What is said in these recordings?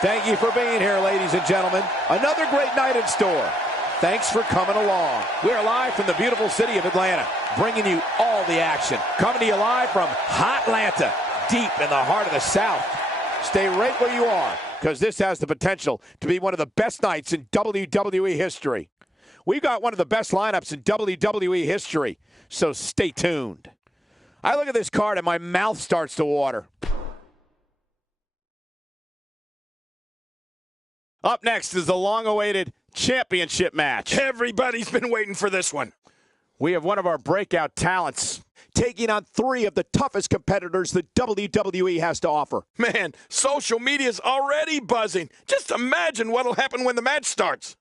Thank you for being here, ladies and gentlemen. Another great night in store. Thanks for coming along. We're live from the beautiful city of Atlanta, bringing you all the action. Coming to you live from Hotlanta, deep in the heart of the South. Stay right where you are, because this has the potential to be one of the best nights in WWE history. We've got one of the best lineups in WWE history, so stay tuned. I look at this card and my mouth starts to water. Up next is the long-awaited championship match. Everybody's been waiting for this one. We have one of our breakout talents taking on three of the toughest competitors the WWE has to offer. Man, social media's already buzzing. Just imagine what'll happen when the match starts.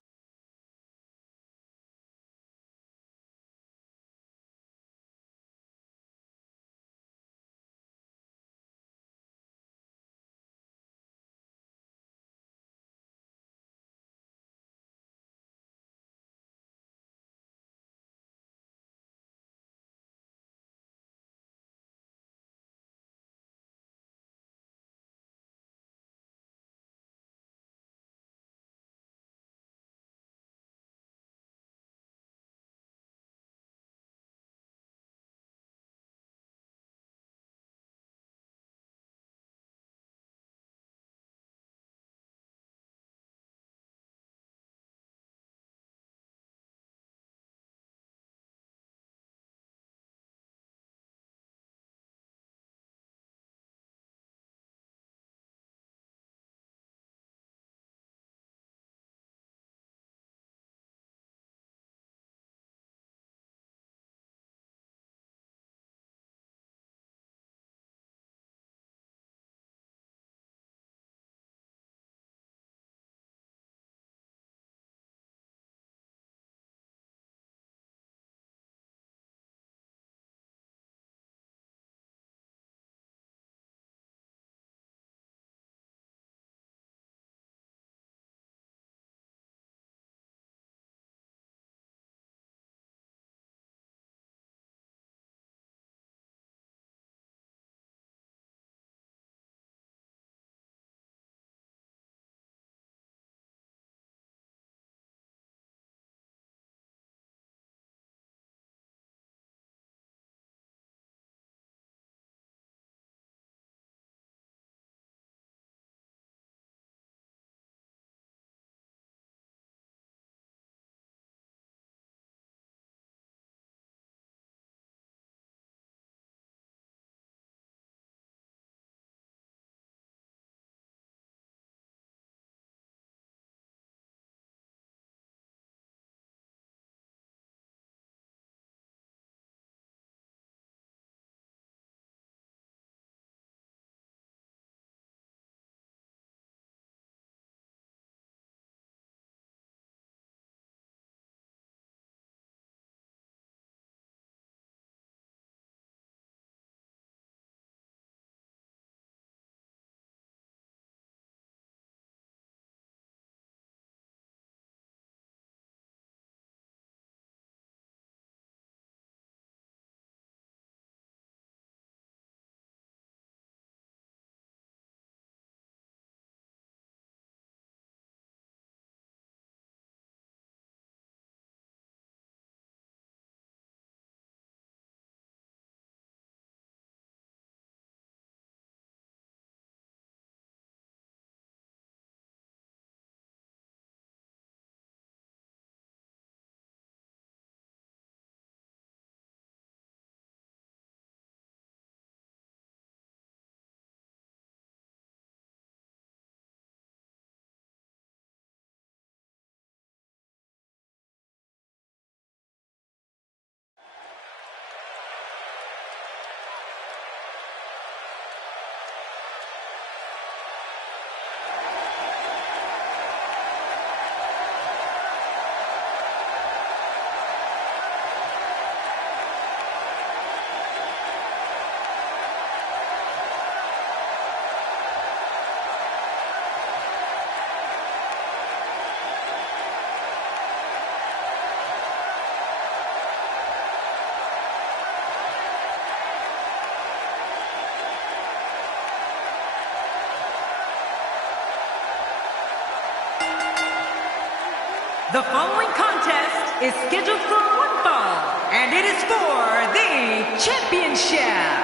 The following contest is scheduled for one fall, and it is for the championship.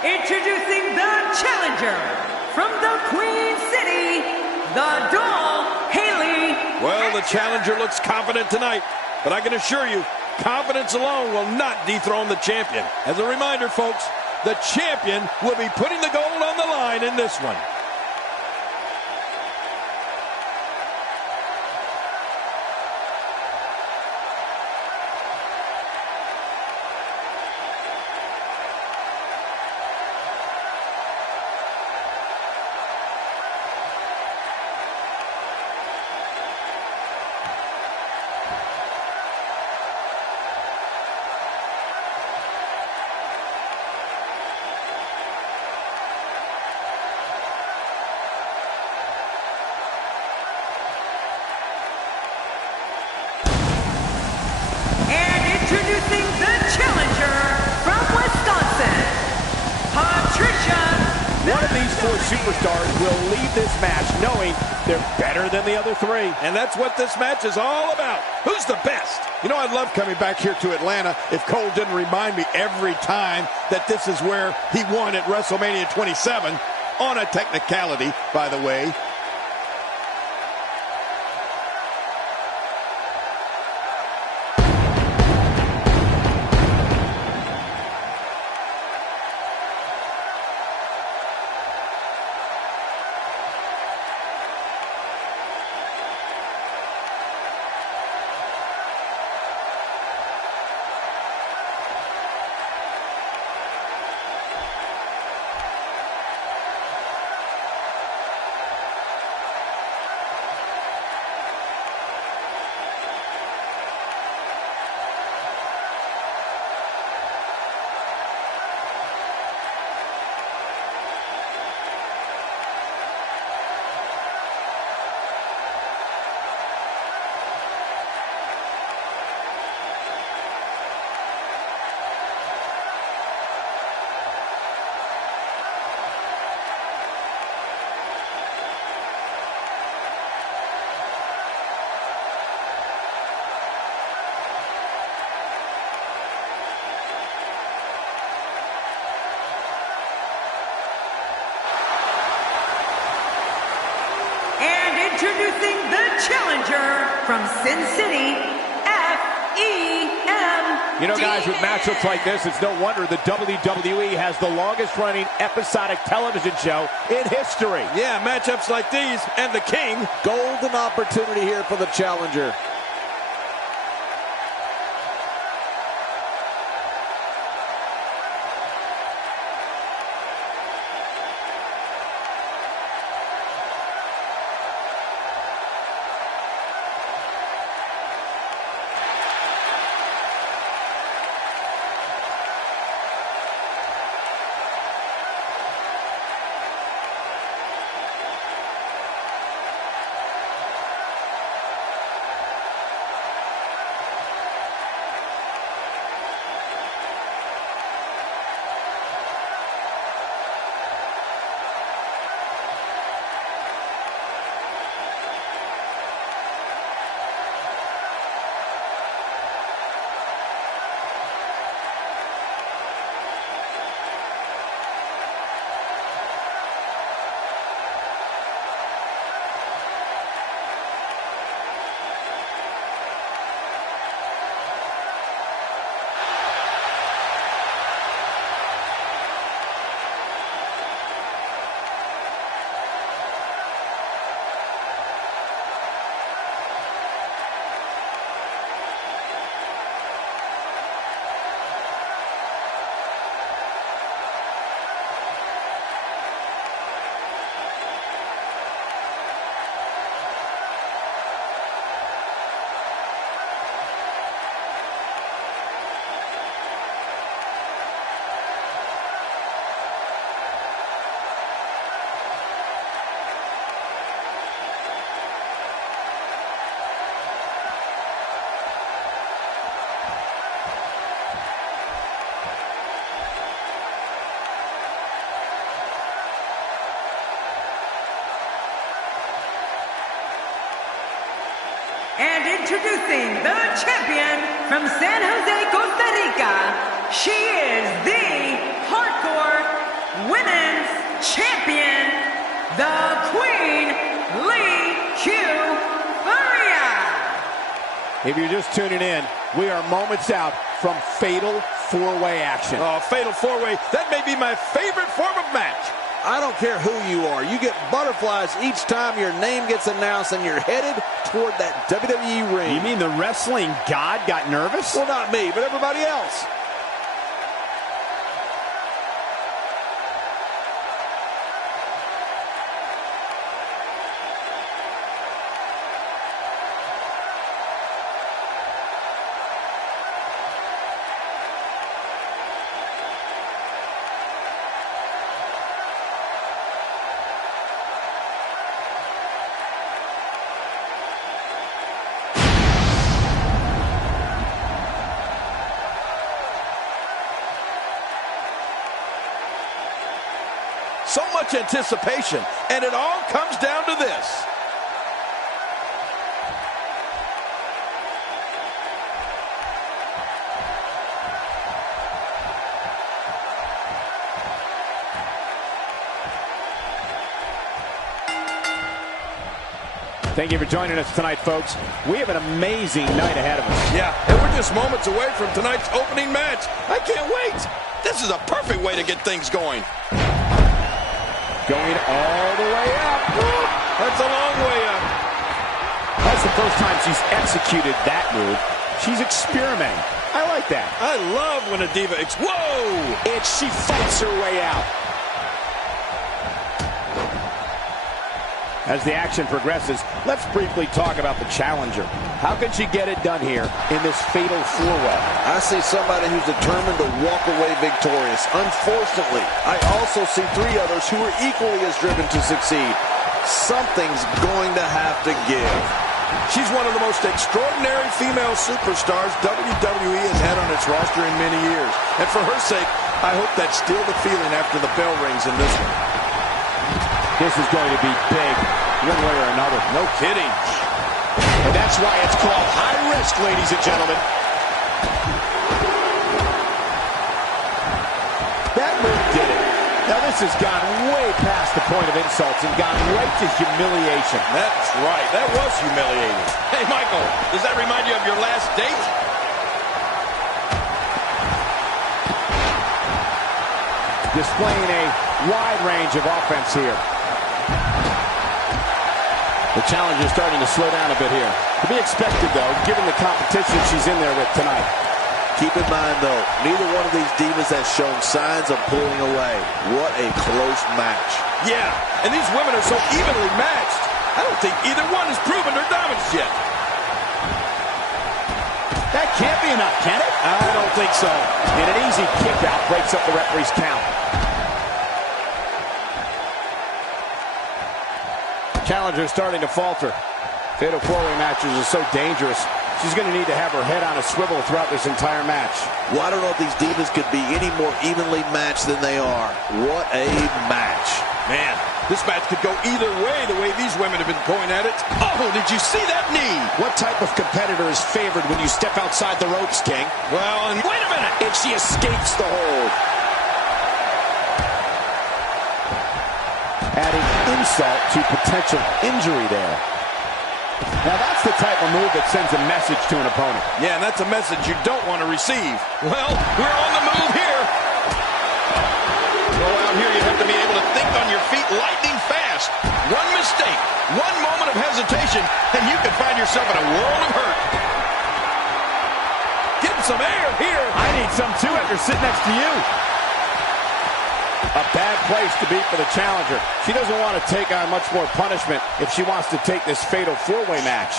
Introducing the challenger from the Queen City, the Doll, Haley. Well, the challenger looks confident tonight, but I can assure you, confidence alone will not dethrone the champion. As a reminder, folks, the champion will be putting the gold on the line in this one. Introducing the challenger from Wisconsin, Patricia. One of these four superstars will leave this match knowing they're better than the other three. And that's what this match is all about. Who's the best? You know, I'd love coming back here to Atlanta if Cole didn't remind me every time that this is where he won at WrestleMania 27, on a technicality, by the way. Introducing the challenger from Sin City, F.E.M. You know, guys, with matchups like this, it's no wonder the WWE has the longest-running episodic television show in history. Yeah, matchups like these, and the king. Golden opportunity here for the challenger. Introducing the champion from San Jose, Costa Rica. She is the Hardcore Women's Champion, the Queen, Lee Q Faria. If you're just tuning in, we are moments out from Fatal 4-Way action. Oh, Fatal 4-Way, that may be my favorite form of match. I don't care who you are. You get butterflies each time your name gets announced and you're headed toward that WWE ring. You mean the wrestling god got nervous? Well, not me, but everybody else. So much anticipation, and it all comes down to this. Thank you for joining us tonight, folks. We have an amazing night ahead of us. Yeah, and we're just moments away from tonight's opening match. I can't wait. This is a perfect way to get things going. Going all the way up. That's a long way up. That's the first time she's executed that move. She's experimenting. I like that. I love when a diva whoa! And she fights her way out. As the action progresses, let's briefly talk about the challenger. How can she get it done here in this fatal 4-way? I see somebody who's determined to walk away victorious. Unfortunately, I also see three others who are equally as driven to succeed. Something's going to have to give. She's one of the most extraordinary female superstars WWE has had on its roster in many years. And for her sake, I hope that's still the feeling after the bell rings in this one. This is going to be big, one way or another. No kidding. And that's why it's called high risk, ladies and gentlemen. That move did it. Now this has gone way past the point of insults and gone right to humiliation. That's right. That was humiliating. Hey, Michael, does that remind you of your last date? Displaying a wide range of offense here. The challenger's starting to slow down a bit here. To be expected, though, given the competition she's in there with tonight. Keep in mind, though, neither one of these divas has shown signs of pulling away. What a close match. Yeah, and these women are so evenly matched. I don't think either one has proven their dominance yet. That can't be enough, can it? I don't think so. And an easy kick out breaks up the referee's count. Challenger starting to falter. Fatal 4-way matches are so dangerous. She's going to need to have her head on a swivel throughout this entire match. Well, I don't know if these divas could be any more evenly matched than they are. What a match. Man, this match could go either way the way these women have been going at it. Oh, did you see that knee? What type of competitor is favored when you step outside the ropes, King? Well, and wait a minute. And she escapes the hold. Adding insult to potential injury there. Now that's the type of move that sends a message to an opponent. Yeah, and that's a message you don't want to receive. Well, we're on the move here. Go out here, you have to be able to think on your feet lightning fast. One mistake, one moment of hesitation, and you can find yourself in a world of hurt. Get some air here. I need some too after sitting next to you. A bad place to be for the challenger. She doesn't want to take on much more punishment if she wants to take this fatal 4-way match.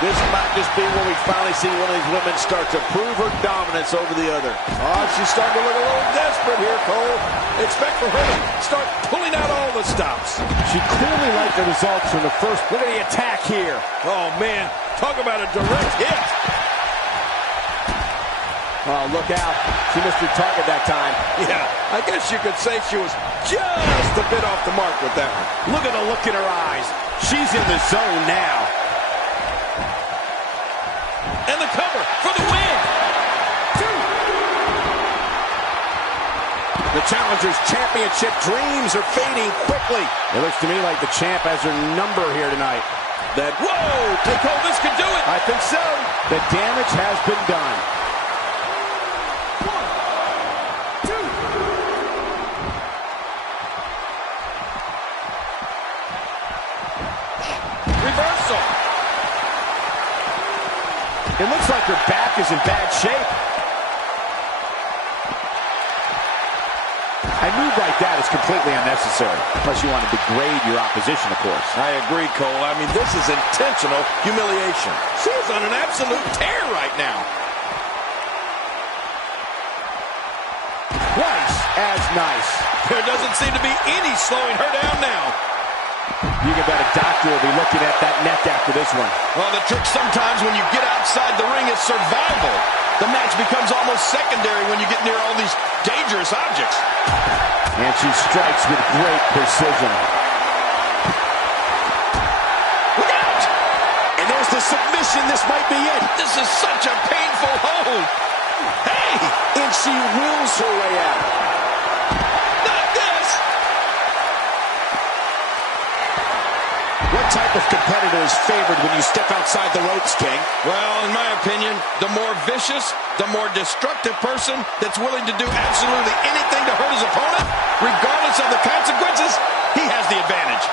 This might just be where we finally see one of these women start to prove her dominance over the other. Oh, she's starting to look a little desperate here, Cole. Expect for her to start pulling out all the stops. She clearly liked the results from the first. Look at the attack here. Oh, man. Talk about a direct hit. Oh, look out. She missed her target that time. Yeah, I guess you could say she was just a bit off the mark with that one. Look at the look in her eyes. She's in the zone now. And the cover for the win. The Challenger's championship dreams are fading quickly. It looks to me like the champ has her number here tonight. Whoa! Take hold, this could do it. I think so. The damage has been done. 1, 2. Reversal. It looks like her back is in bad shape. A move like that is completely unnecessary, unless you want to degrade your opposition, of course. I agree, Cole. I mean, this is intentional humiliation. She's on an absolute tear right now. Twice as nice. There doesn't seem to be any slowing her down now. You can bet a doctor will be looking at that neck after this one. Well, the trick sometimes when you get outside the ring is survival. The match becomes almost secondary when you get near all these dangerous objects. And she strikes with great precision. Look out! And there's the submission. This might be it. This is such a painful hold. Hey! And she wills her way out. Not this! What type of competitor is favored when you step outside the ropes, King? Well, in my opinion, the more vicious, the more destructive person that's willing to do absolutely anything to hurt his opponent, regardless of the consequences, he has the advantage.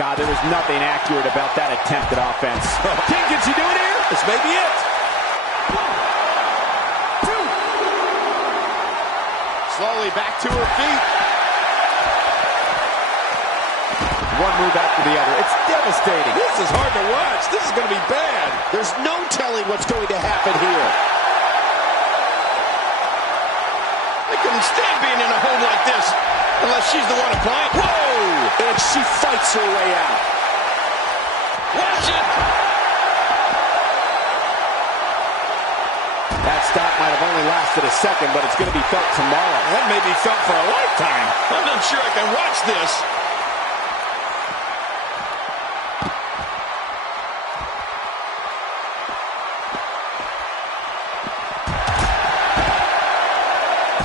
God, there was nothing accurate about that attempt at offense. King, can she do it here? This may be it. 1, 2. Slowly back to her feet. One move after the other. It's devastating. This is hard to watch. This is going to be bad. There's no telling what's going to happen here. I couldn't stand being in a hold like this unless she's the one applying. Whoa! And she fights her way out. Watch it! That stop might have only lasted a second, but it's going to be felt tomorrow. That may be felt for a lifetime. I'm not sure I can watch this.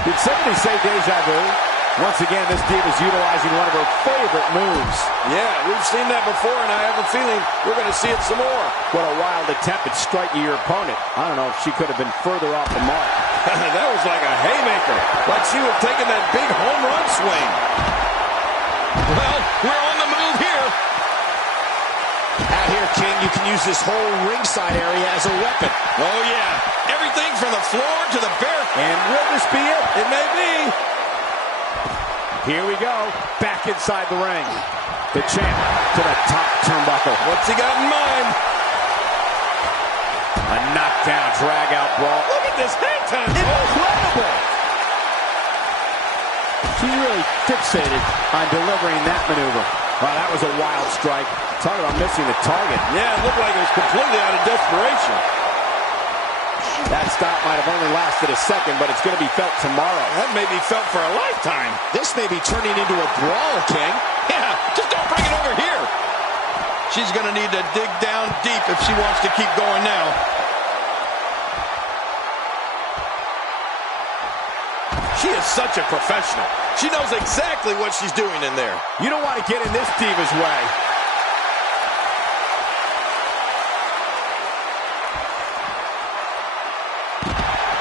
Did somebody say deja vu? Once again, this Diva's utilizing one of her favorite moves. Yeah, we've seen that before, and I have a feeling we're going to see it some more. What a wild attempt at striking your opponent. I don't know if she could have been further off the mark. That was like a haymaker, like she was taking that big home run swing. Well, we're on the move here. Out here, King, you can use this whole ringside area as a weapon. Oh, yeah. Everything from the floor to the bare. And will this be it? It may be. Here we go. Back inside the ring. The champ to the top turnbuckle. What's he got in mind? A knockdown, drag-out brawl. Look at this hang time. Incredible! She's really fixated on delivering that maneuver. Wow, that was a wild strike. Talk about missing the target. Yeah, it looked like it was completely out of desperation. That stop might have only lasted a second, but it's going to be felt tomorrow. That may be felt for a lifetime. This may be turning into a brawl, King. Yeah, just don't bring it over here. She's going to need to dig down deep if she wants to keep going now. She is such a professional. She knows exactly what she's doing in there. You don't want to get in this Diva's way.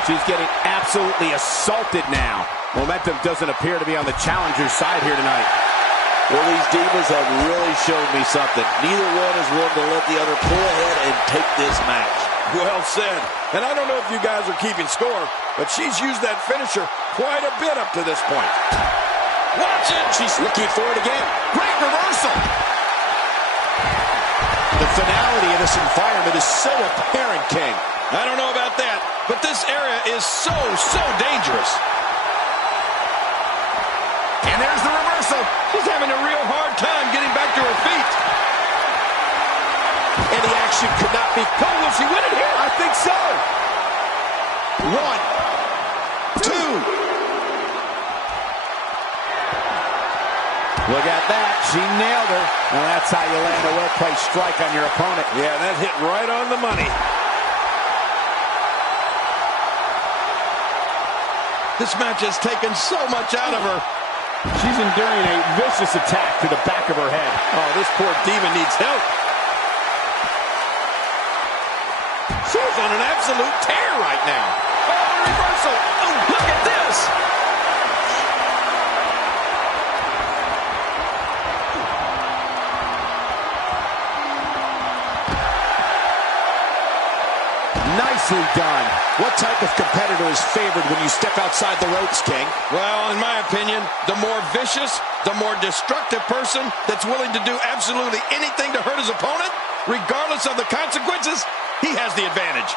She's getting absolutely assaulted now. Momentum doesn't appear to be on the challenger's side here tonight. Well, these Divas have really shown me something. Neither one is willing to let the other pull ahead and take this match. Well said. And I don't know if you guys are keeping score, but she's used that finisher quite a bit up to this point. Watch it! She's looking for it again. Great reversal! The finality of this environment is so apparent, King. I don't know about that, but this area is so dangerous. And there's the reversal. She's having a real hard time getting back to her feet. And the action could not be... Oh, will she win it here? I think so. 1, 2. Look at that. She nailed her. Now that's how you land a well-placed strike on your opponent. Yeah, that hit right on the money. This match has taken so much out of her. She's enduring a vicious attack to the back of her head. Oh, this poor diva needs help. She's on an absolute tear right now. Oh, a reversal. Oh, look at this. Nicely done. What type of competitor is favored when you step outside the ropes, King? Well, in my opinion, the more vicious, the more destructive person that's willing to do absolutely anything to hurt his opponent, regardless of the consequences, he has the advantage.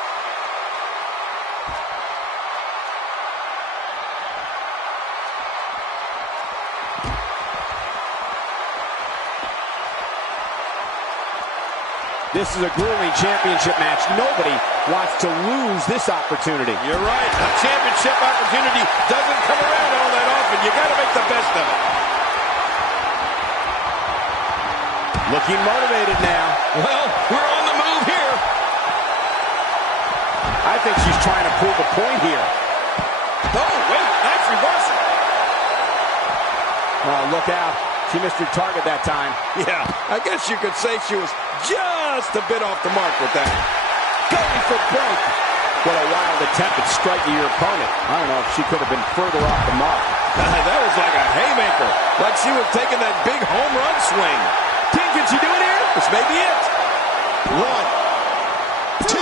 This is a grueling championship match. Nobody wants to lose this opportunity. You're right. A championship opportunity doesn't come around all that often. You got to make the best of it. Looking motivated now. Well, we're on the move here. I think she's trying to prove a point here. Oh, wait. Nice reversal. Oh, look out. She missed her target that time. Yeah, I guess you could say she was just a bit off the mark with that. Going for broke. What a wild attempt at striking your opponent. I don't know if she could have been further off the mark. That was like a haymaker. Like she was taking that big home run swing. King, can she do it here? This may be it. 1, 2.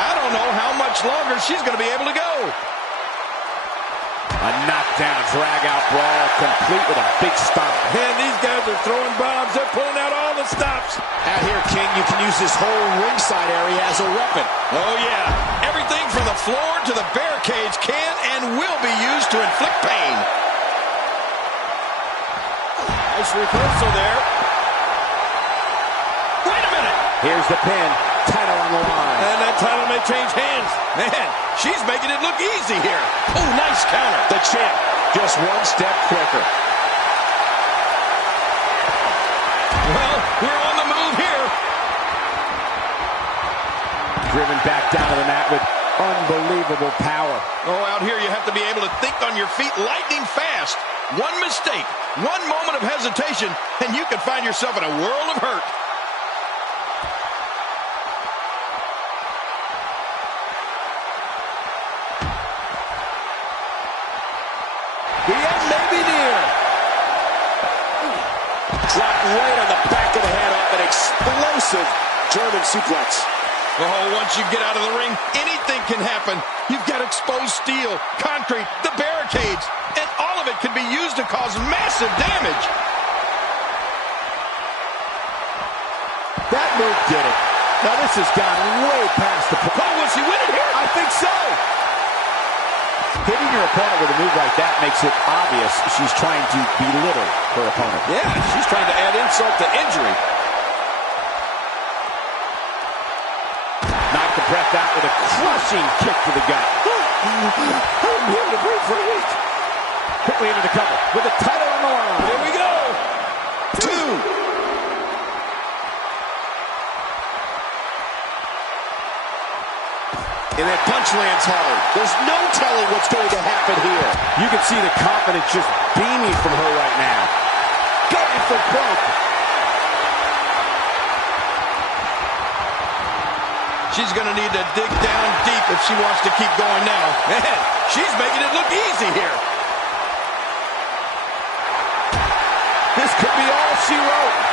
I don't know how much longer she's going to be able to go. A knockdown, drag-out brawl, complete with a big stomp. Man, these guys are throwing bombs. They're pulling out all the stops. Out here, King, you can use this whole ringside area as a weapon. Oh, yeah. Everything from the floor to the barricades can and will be used to inflict pain. Nice reversal there. Wait a minute. Here's the pin. Title on the line. And that title may change hands. Man, she's making it look easy here. Oh, nice counter. The champ, just one step quicker. Well, we're on the move here. Driven back down to the mat with unbelievable power. Oh, out here you have to be able to think on your feet lightning fast. One mistake, one moment of hesitation, and you could find yourself in a world of hurt. The end may be near. Dropped right on the back of the head off an explosive German suplex. Oh, once you get out of the ring, anything can happen. You've got exposed steel, concrete, the barricades, and all of it can be used to cause massive damage. That move did it. Now this has gone way past the point. Oh, will she win it here? I think so. Hitting your opponent with a move like that makes it obvious she's trying to belittle her opponent. Yeah, she's trying to add insult to injury. Knocked the breath out with a crushing kick to the gut. I'm here to breathe for a week. Quickly into the cover with the title on the line. Here we go. 2. And that punch lands hard. There's no telling what's going to happen here. You can see the confidence just beaming from her right now. Going for broke. She's going to need to dig down deep if she wants to keep going now. Man, she's making it look easy here. This could be all she wrote.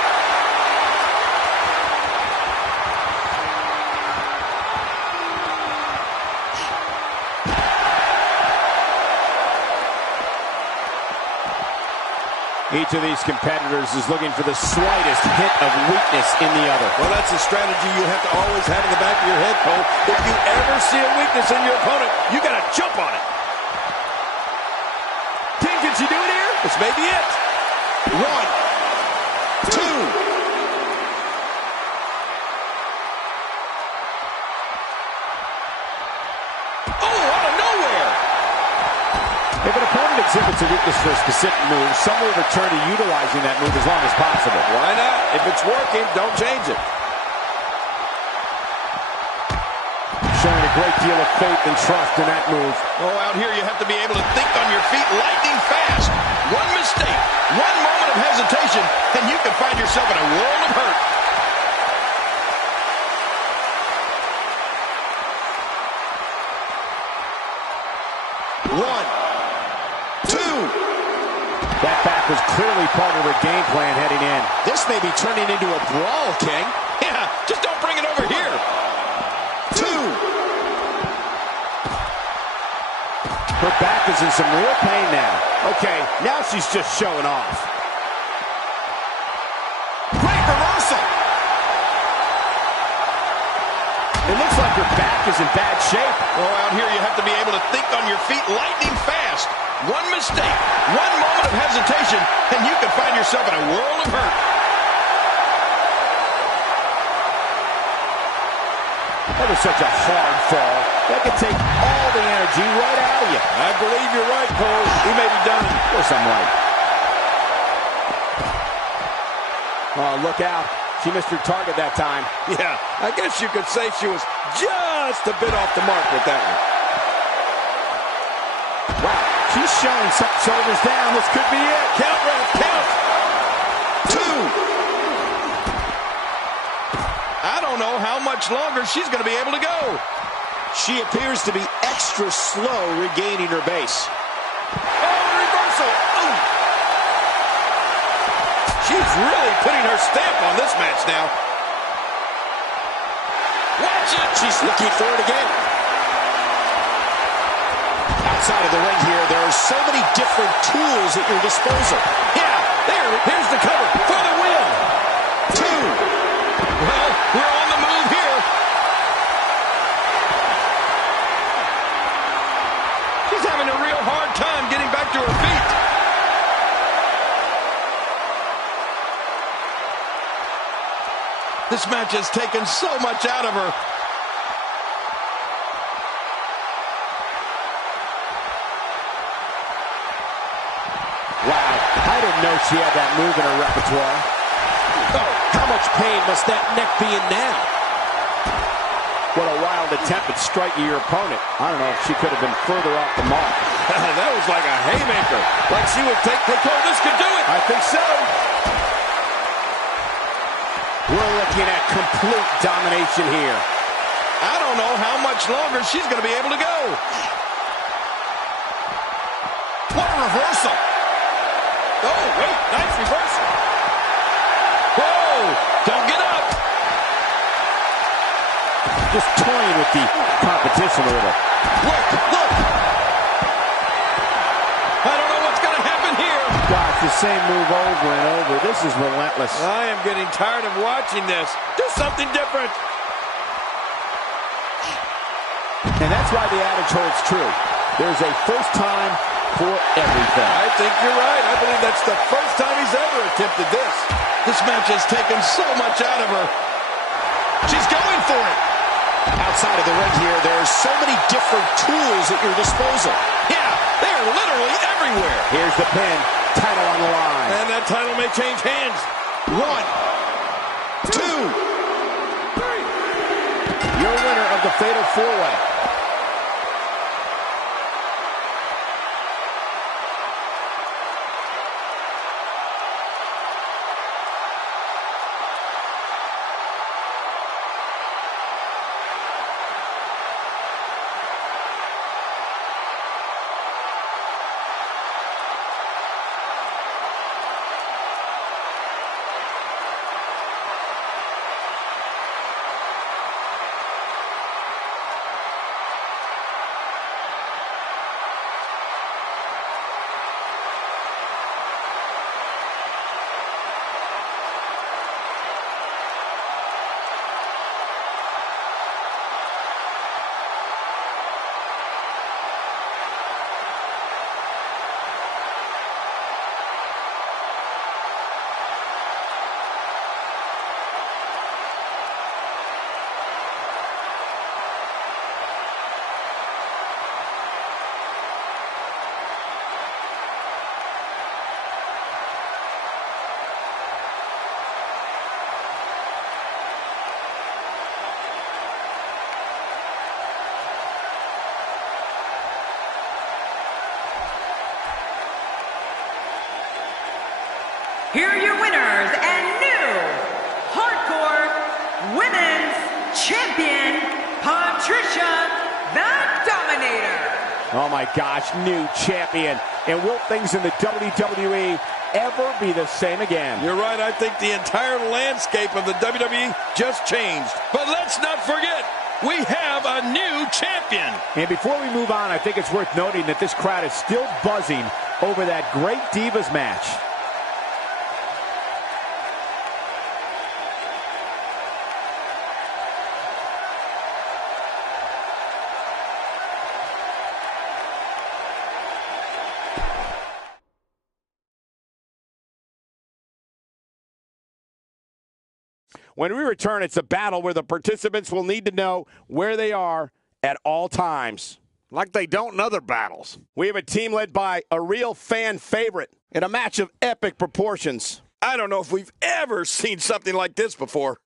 Each of these competitors is looking for the slightest hint of weakness in the other. Well, that's a strategy you have to always have in the back of your head, Cole. If you ever see a weakness in your opponent, you got to jump on it. King, can she do it here? This may be it. 1, 2. If an opponent exhibits a weakness for a specific move, some will return to utilizing that move as long as possible. Why not? If it's working, don't change it. Showing a great deal of faith and trust in that move. Oh, out here you have to be able to think on your feet lightning fast. One mistake, one moment of hesitation, and you can find yourself in a world of hurt. One, two. That back was clearly part of her game plan heading in. This may be turning into a brawl, King. Yeah, just don't bring it over here. Two. Her back is in some real pain now. Okay, now she's just showing off. Great reversal. It looks like her back is in bad shape. Oh, out here you have to be able to think on your feet lightning fast. One mistake, one moment of hesitation, and you can find yourself in a world of hurt. That was such a hard fall. That could take all the energy right out of you. I believe you're right, Cole. He may be done. Of course I'm right. Oh, look out. She missed her target that time. Yeah, I guess you could say she was just a bit off the mark with that one. Wow, she's showing some shoulders down. This could be it. Count, Ref, count. Two. I don't know how much longer she's going to be able to go. She appears to be extra slow regaining her base. Oh, reversal. Ooh. She's really putting her stamp on this match now. Watch it. She's looking for it again. Outside of the ring here, there are so many different tools at your disposal. Yeah, here's the cover for the win. Two. Well, we're on the move here. She's having a real hard time getting back to her feet. This match has taken so much out of her. Wow, I didn't know she had that move in her repertoire. Oh, how much pain must that neck be in now? What a wild attempt at striking your opponent. I don't know if she could have been further off the mark. That was like a haymaker. Like she would take the call. This could do it. I think so. We're looking at complete domination here. I don't know how much longer she's going to be able to go. What a reversal. Oh, wait, nice reversal. Whoa, don't get up. Just toying with the competition a little. Look. I don't know what's going to happen here. Gosh, the same move over and over. This is relentless. I am getting tired of watching this. Do something different. And that's why the adage holds true. There's a first time for everything. I think you're right. I believe that's the first time he's ever attempted this. This match has taken so much out of her. She's going for it. Outside of the ring here, there are so many different tools at your disposal. Yeah, they are literally everywhere. Here's the pin. Title on the line. And that title may change hands. One, two, three. Your winner of the Fatal 4-Way. here are your winners and new Hardcore Women's Champion, Patricia the Dominator. Oh my gosh, new champion. And will things in the WWE ever be the same again? You're right. I think the entire landscape of the WWE just changed. But let's not forget, we have a new champion. And before we move on, I think it's worth noting that this crowd is still buzzing over that great Divas match. When we return, it's a battle where the participants will need to know where they are at all times. Like they don't in other battles. We have a team led by a real fan favorite in a match of epic proportions. I don't know if we've ever seen something like this before.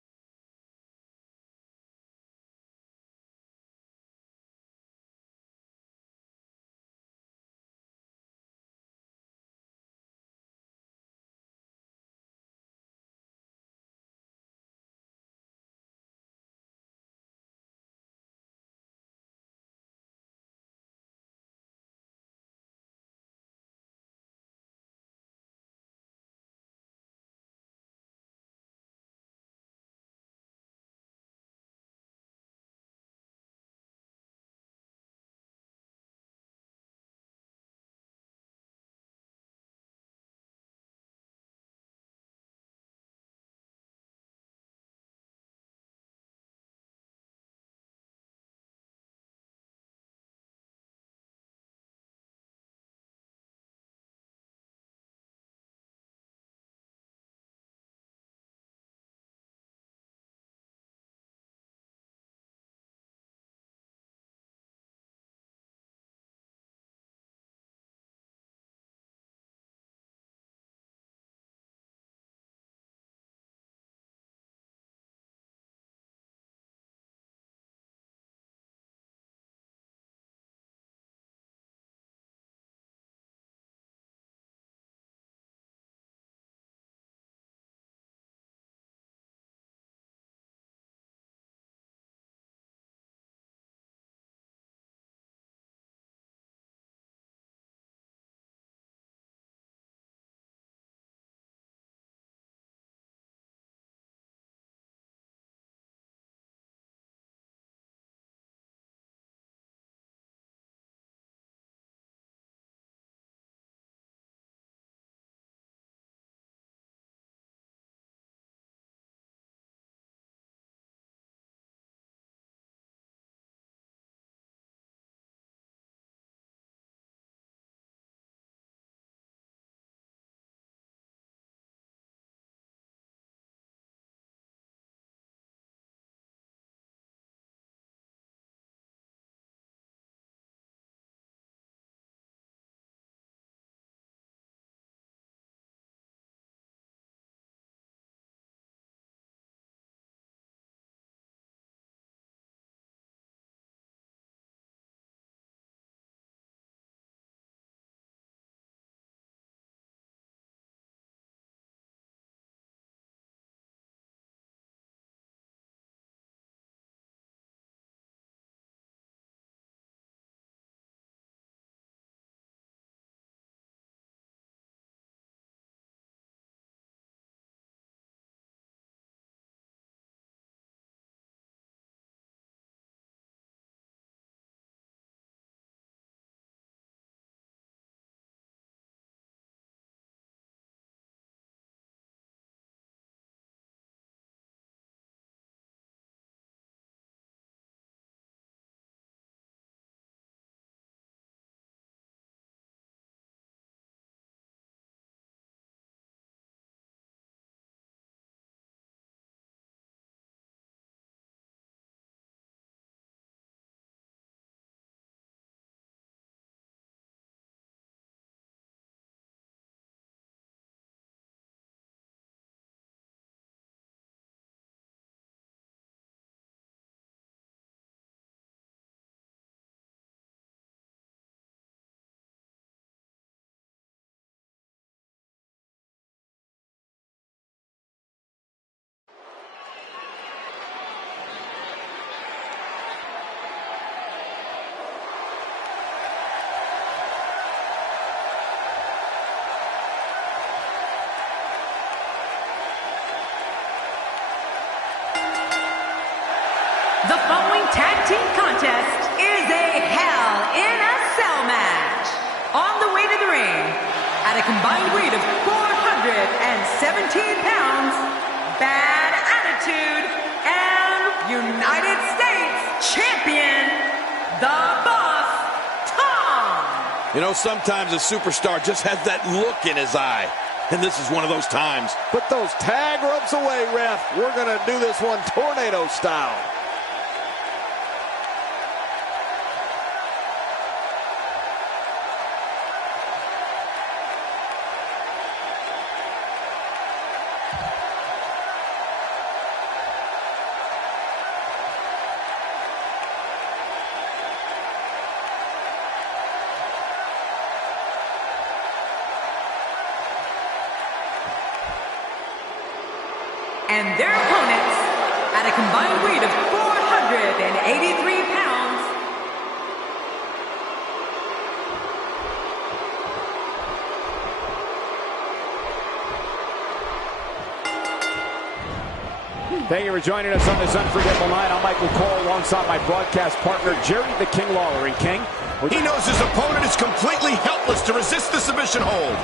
The following tag team contest is a Hell in a Cell match. On the way to the ring, at a combined weight of 417 pounds, Bad Attitude and United States Champion, the Boss, Tom. You know, sometimes a superstar just has that look in his eye. And this is one of those times. Put those tag ropes away, ref. We're going to do this one tornado style. And their opponents, at a combined weight of 483 pounds, Thank you for joining us on this unforgettable night. I'm Michael Cole alongside my broadcast partner, Jerry the King Lawler. And King, he knows his opponent is completely helpless to resist the submission hold.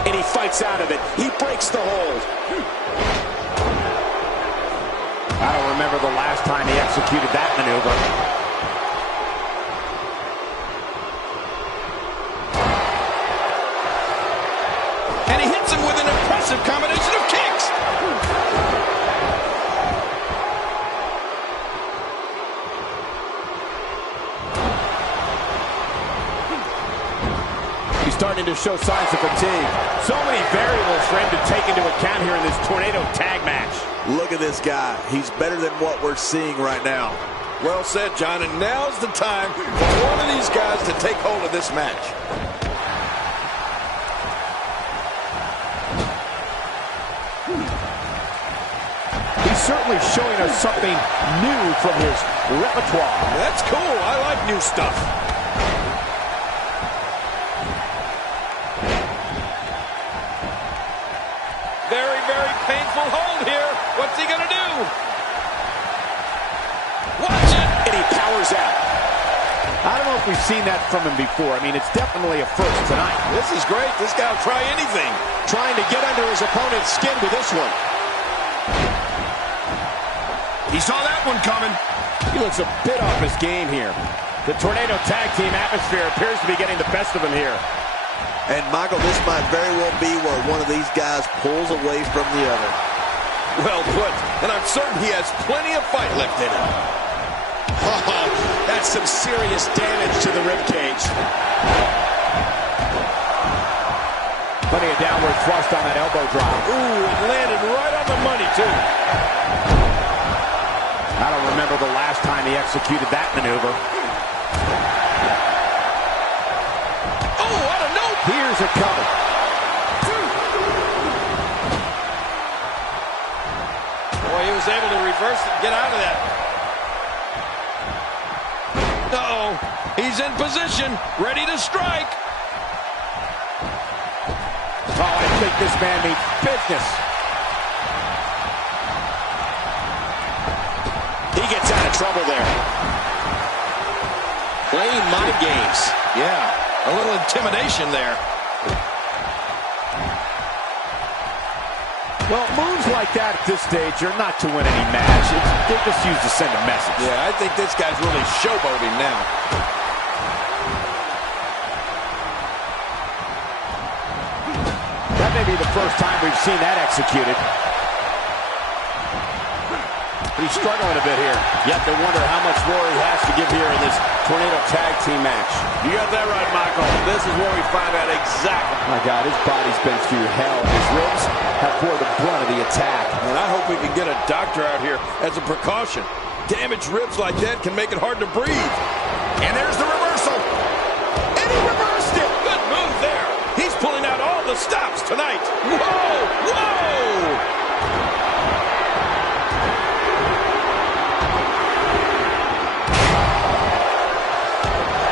And he fights out of it. He breaks the hold. I don't remember the last time he executed that maneuver. And he hits him with an impressive combination of kicks. He's starting to show signs of fatigue. So many variables for him to take into account here in this tornado tag match. Look at this guy. He's better than what we're seeing right now. Well said, John, and now's the time for one of these guys to take hold of this match. He's certainly showing us something new from his repertoire. That's cool. I like new stuff. Very, very painful hold here. What's he gonna do? Watch it! And he powers out. I don't know if we've seen that from him before. I mean, it's definitely a first tonight. This is great. This guy will try anything. Trying to get under his opponent's skin with this one. He saw that one coming. He looks a bit off his game here. The tornado tag team atmosphere appears to be getting the best of him here. And, Michael, this might very well be where one of these guys pulls away from the other. Well put. And I'm certain he has plenty of fight left in him. Oh, that's some serious damage to the ribcage. Plenty of downward thrust on that elbow drop. Ooh, it landed right on the money, too. I don't remember the last time he executed that maneuver. Here's a cover. Boy, he was able to reverse it and get out of that. Uh-oh. He's in position, ready to strike. Oh, I think this man means business. He gets out of trouble there. Playing mind games. Yeah. A little intimidation there. Well, moves like that at this stage are not to win any match. They're just used to send a message. Yeah, I think this guy's really showboating now. That may be the first time we've seen that executed. He's struggling a bit here. You have to wonder how much more he has to give here in this tornado tag team match. You got that right, Michael. This is where we find out exactly. My God, his body's been through hell. His ribs have bore the brunt of the attack. And I hope we can get a doctor out here as a precaution. Damaged ribs like that can make it hard to breathe. And there's the reversal. And he reversed it. Good move there. He's pulling out all the stops tonight. Whoa! Whoa!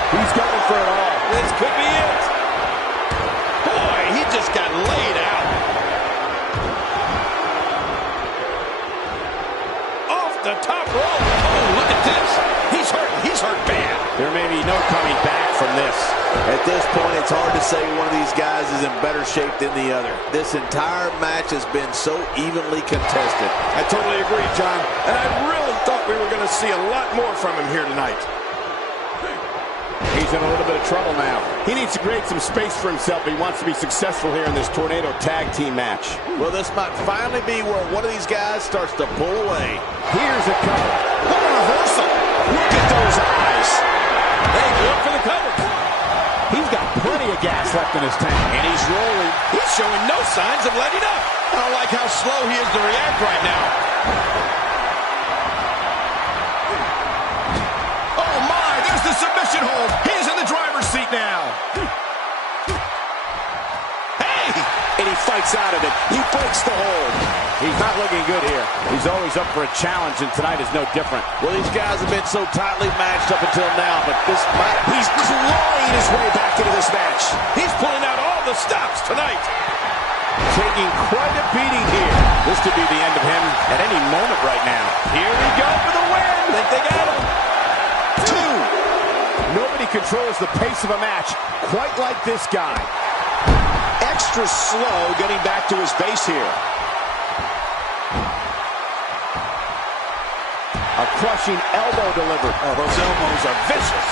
He's going for it all. This could be it. Boy, he just got laid out. Off the top rope. Oh, look at this. He's hurt. He's hurt bad. There may be no coming back from this. At this point, it's hard to say one of these guys is in better shape than the other. This entire match has been so evenly contested. I totally agree, John. And I really thought we were going to see a lot more from him here tonight. He's in a little bit of trouble now. He needs to create some space for himself if he wants to be successful here in this Tornado Tag Team match. Well, this might finally be where one of these guys starts to pull away. Here's a cover. What a reversal. Look at those eyes. Hey, look for the cover. He's got plenty of gas left in his tank. And he's rolling. He's showing no signs of letting up. I don't like how slow he is to react right now. Oh, my. There's the submission hold. He's in the driver's seat now. Hey! And he fights out of it. He breaks the hold. He's not looking good here. He's always up for a challenge, and tonight is no different. Well, these guys have been so tightly matched up until now, but this might... He's clawing his way back into this match. He's pulling out all the stops tonight. Taking quite a beating here. This could be the end of him at any moment right now. Here we go for the win. Think they got him. 2. Nobody controls the pace of a match quite like this guy. Extra slow getting back to his base here. A crushing elbow delivered. Oh, those elbows are vicious.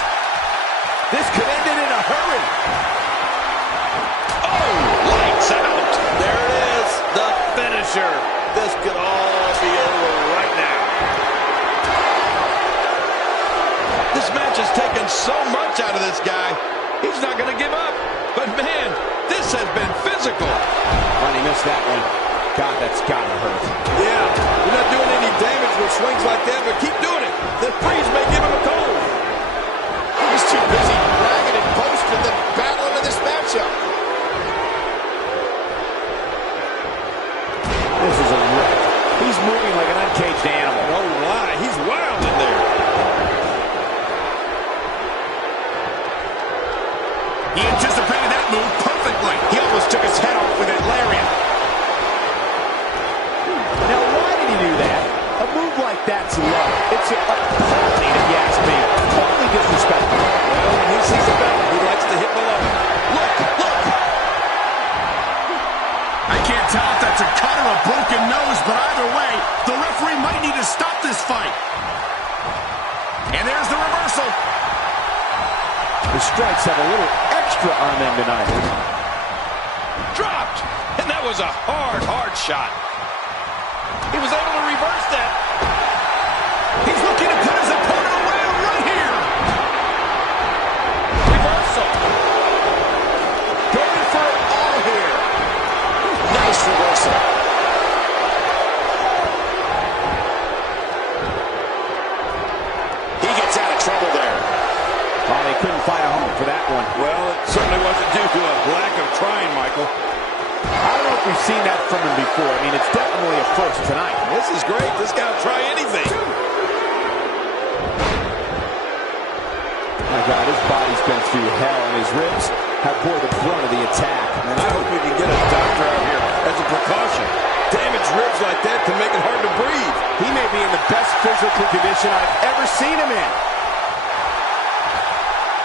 This could end it in a hurry. Oh, lights out. There it is, the finisher. This could all be over right now. This match has taken so much out of this guy. He's not going to give up. But, man, this has been physical. Oh, he missed that one. God, that's got to hurt. Yeah, you're not doing any damage with swings like that, but keep doing it. The freeze may give him a cold. He's too busy bragging and boasting than battling in this matchup. This is a wreck. He's moving like an uncaged animal. No lie, he's wild in there. He anticipated that move perfectly. He almost took his head off with that lariat. Now, why did he do that? A move like that's low. It's appalling, if you ask me. Totally disrespectful. Well, when he sees a bell, he likes to hit below. Look, look. I can't tell if that's a cut or a broken nose, but either way, the referee might need to stop this fight. And there's the reversal. The strikes have a little extra on them tonight. Dropped. And that was a hard, hard shot. He was able to reverse that. He's looking to put his opponent away right here. Reversal. Going for it all here. Nice reversal. He gets out of trouble there. Oh, they couldn't find a home for that one. Well, it certainly wasn't due to a lack of trying, Michael. I don't know if we've seen that from him before. I mean, it's definitely a first tonight. This is great. This guy will try anything. My God, his body's been through hell, and his ribs have bore the brunt of the attack. And I hope we can get a doctor out here as a precaution. Damaged ribs like that can make it hard to breathe. He may be in the best physical condition I've ever seen him in.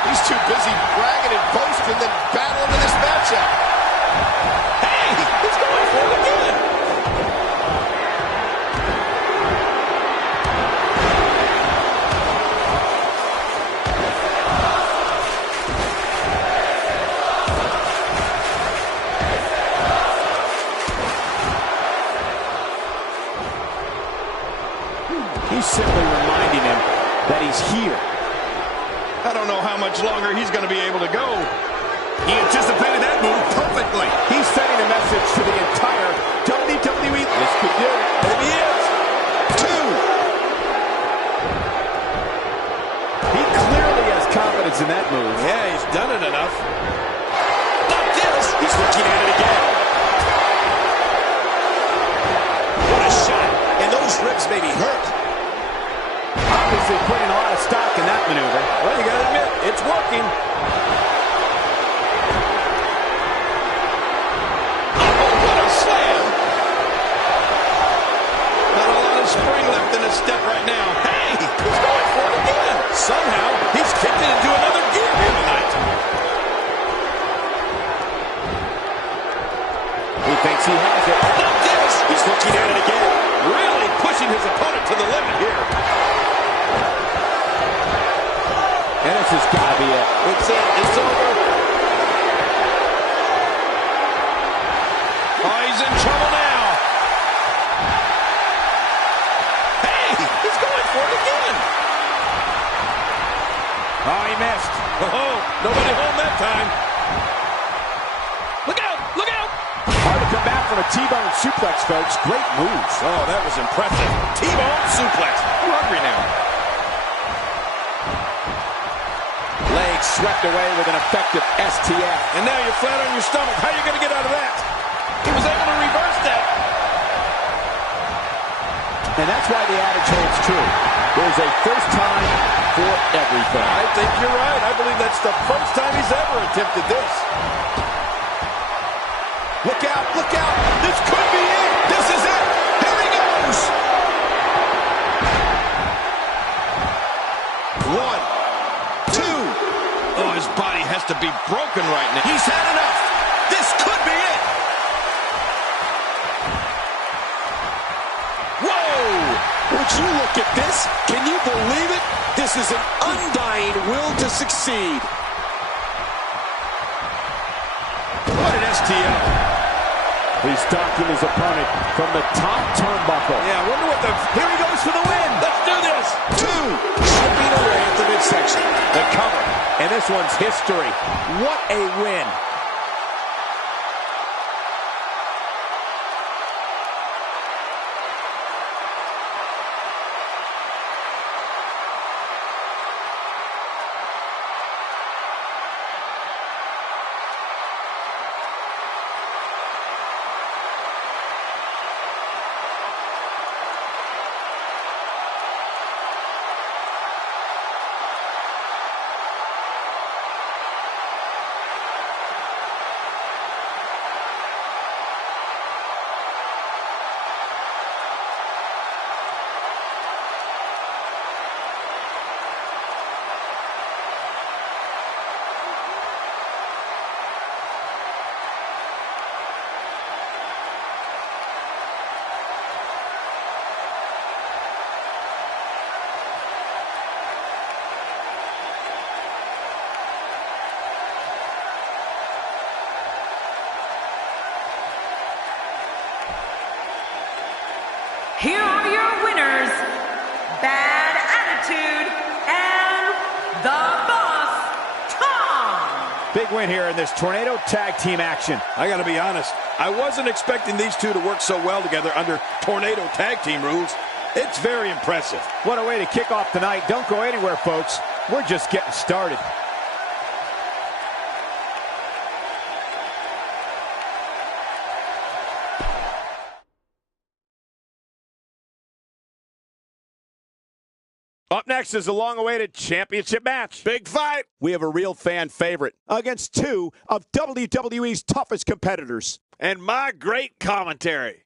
He's too busy bragging and boasting than battling in this matchup. Hey, he's going for it again. He's simply reminding him that he's here. I don't know how much longer he's going to be able to go. He anticipated that move perfectly. He's sending a message to the entire WWE. This could do it. Maybe he is. 2. He clearly has confidence in that move. Yeah, he's done it enough. Not this. He's looking at it again. What a shot. And those ribs may be hurt. Obviously putting a lot of stock in that maneuver. Well, you got to admit, it's working. Oh, what a slam. Not a lot of spring left in his misstep right now. Hey, he's going for it again. Somehow, he's kicked it into another gear here tonight. He thinks he has it. How about this? He's looking at it again. Really pushing his opponent to the limit here. And this has got to be it. It's it. It's over. Oh, he's in trouble now. Hey, he's going for it again. Oh, he missed. Oh, nobody home that time. Look out! Look out! Hard to come back from a T-bone suplex, folks. Great moves. Oh, that was impressive. T-bone suplex. I'm hungry now. Legs swept away with an effective STF. And now you're flat on your stomach. How are you going to get out of that? He was able to reverse that. And that's why the adage holds true. There's a first time for everything. I think you're right. I believe that's the first time he's ever attempted this. Look out, look out. This could be it. This is it. Here he goes. 1, 2. Oh, his body has to be broken right now. He's had enough. This could be it. Whoa! Would you look at this? Can you believe it? This is an undying will to succeed. What an STL. He's stalking his opponent from the top turnbuckle. Yeah, I wonder what the... Here he goes for the win. Let's do this. 2, slipping away at the midsection. The cover. And this one's history. What a win. Here are your winners, Bad Attitude and the Boss, Tom. Big win here in this Tornado Tag Team action. I got to be honest. I wasn't expecting these two to work so well together under Tornado Tag Team rules. It's very impressive. What a way to kick off tonight. Don't go anywhere, folks. We're just getting started. Up next is a long-awaited championship match. Big fight. We have a real fan favorite against 2 of WWE's toughest competitors. And my great commentary.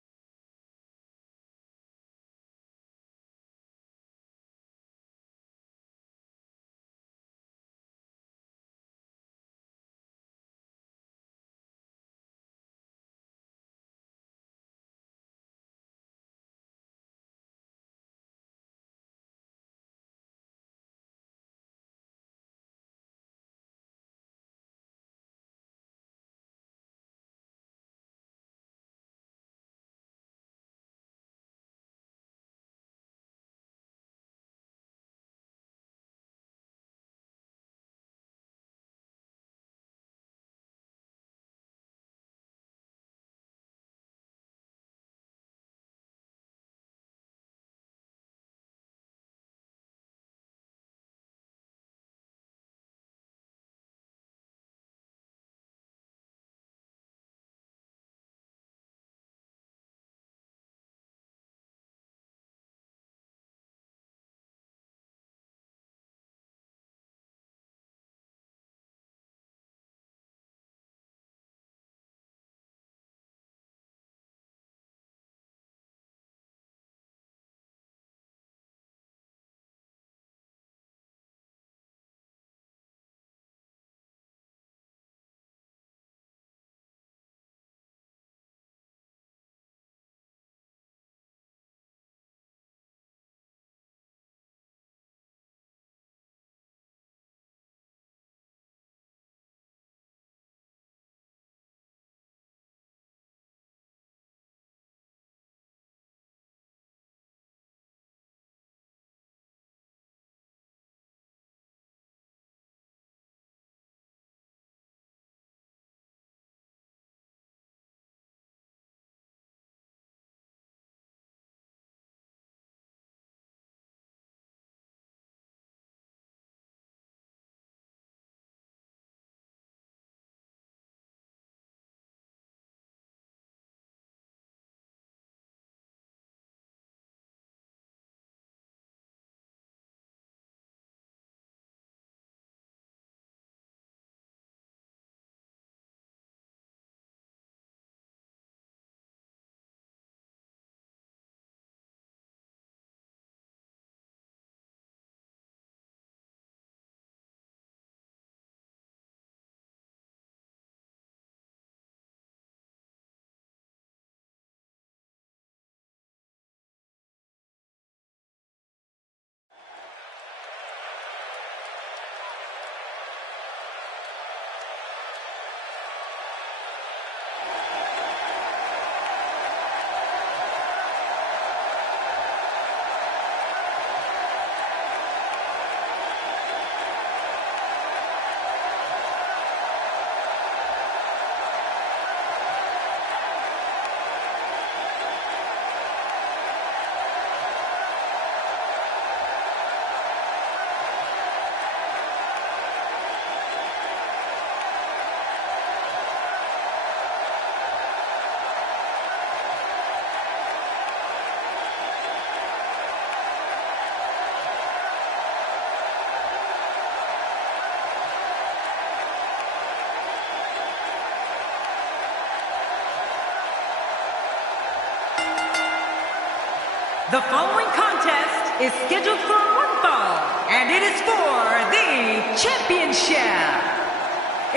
The following contest is scheduled for one fall, and it is for the championship.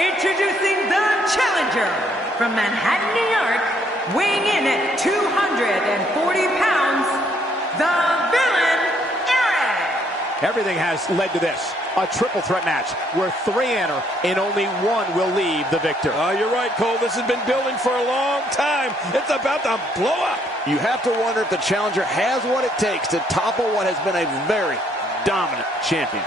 Introducing the challenger from Manhattan, New York, weighing in at 240 pounds, the Villain, Eric. Everything has led to this. A triple threat match where three enter and only one will leave the victor. You're right, Cole. This has been building for a long time. It's about to blow up. You have to wonder if the challenger has what it takes to topple what has been a very dominant champion.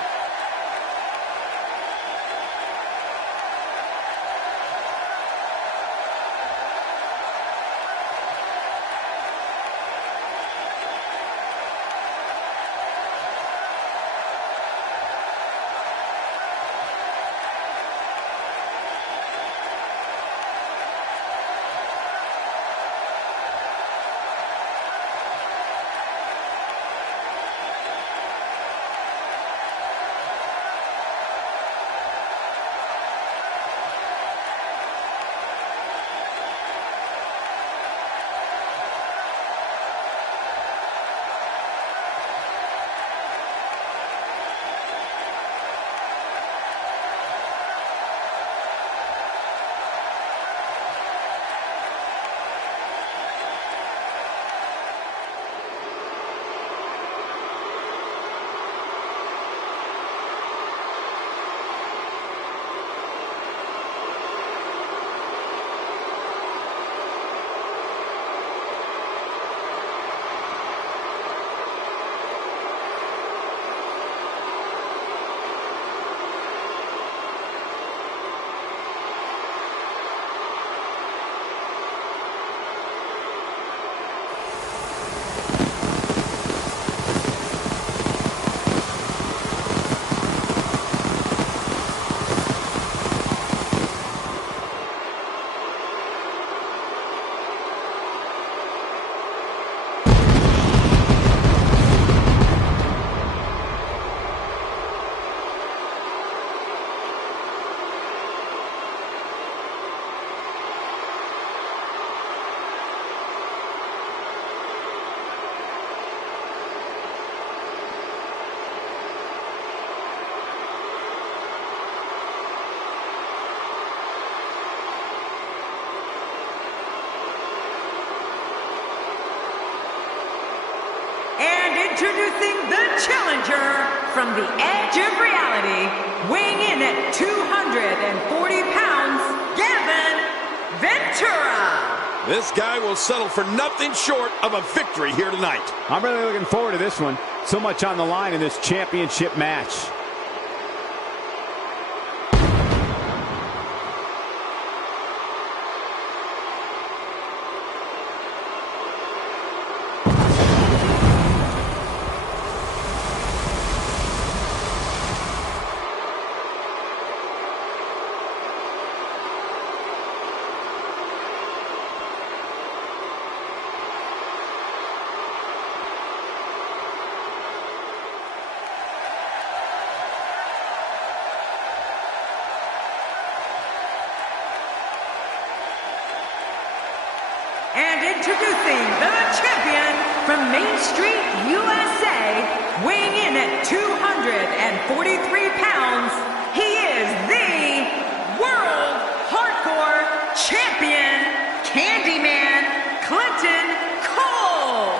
Introducing the challenger from the edge of reality, weighing in at 240 pounds, Gavin Ventura. This guy will settle for nothing short of a victory here tonight. I'm really looking forward to this one. So much on the line in this championship match. And introducing the champion from Main Street, USA, weighing in at 243 pounds, he is the World Hardcore Champion, Candyman Clinton Cole.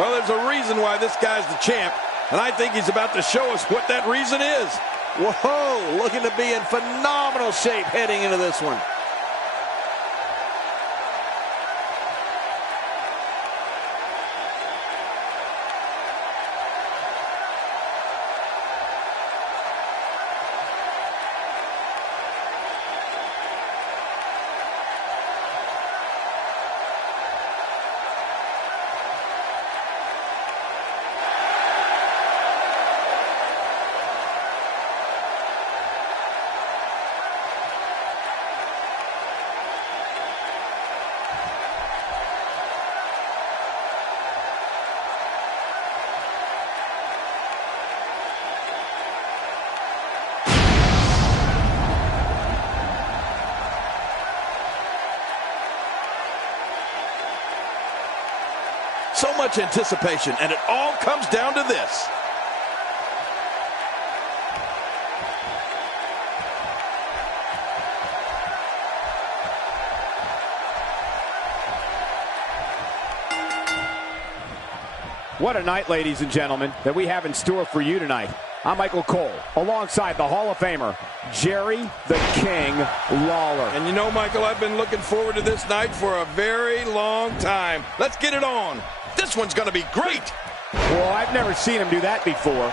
Well, there's a reason why this guy's the champ, and I think he's about to show us what that reason is. Whoa, looking to be in phenomenal shape heading into this one. much anticipation, and it all comes down to this. What a night, ladies and gentlemen, that we have in store for you tonight. I'm Michael Cole, alongside the Hall of Famer, Jerry the King Lawler. And you know, Michael, I've been looking forward to this night for a very long time. Let's get it on. This one's going to be great. Well, I've never seen him do that before.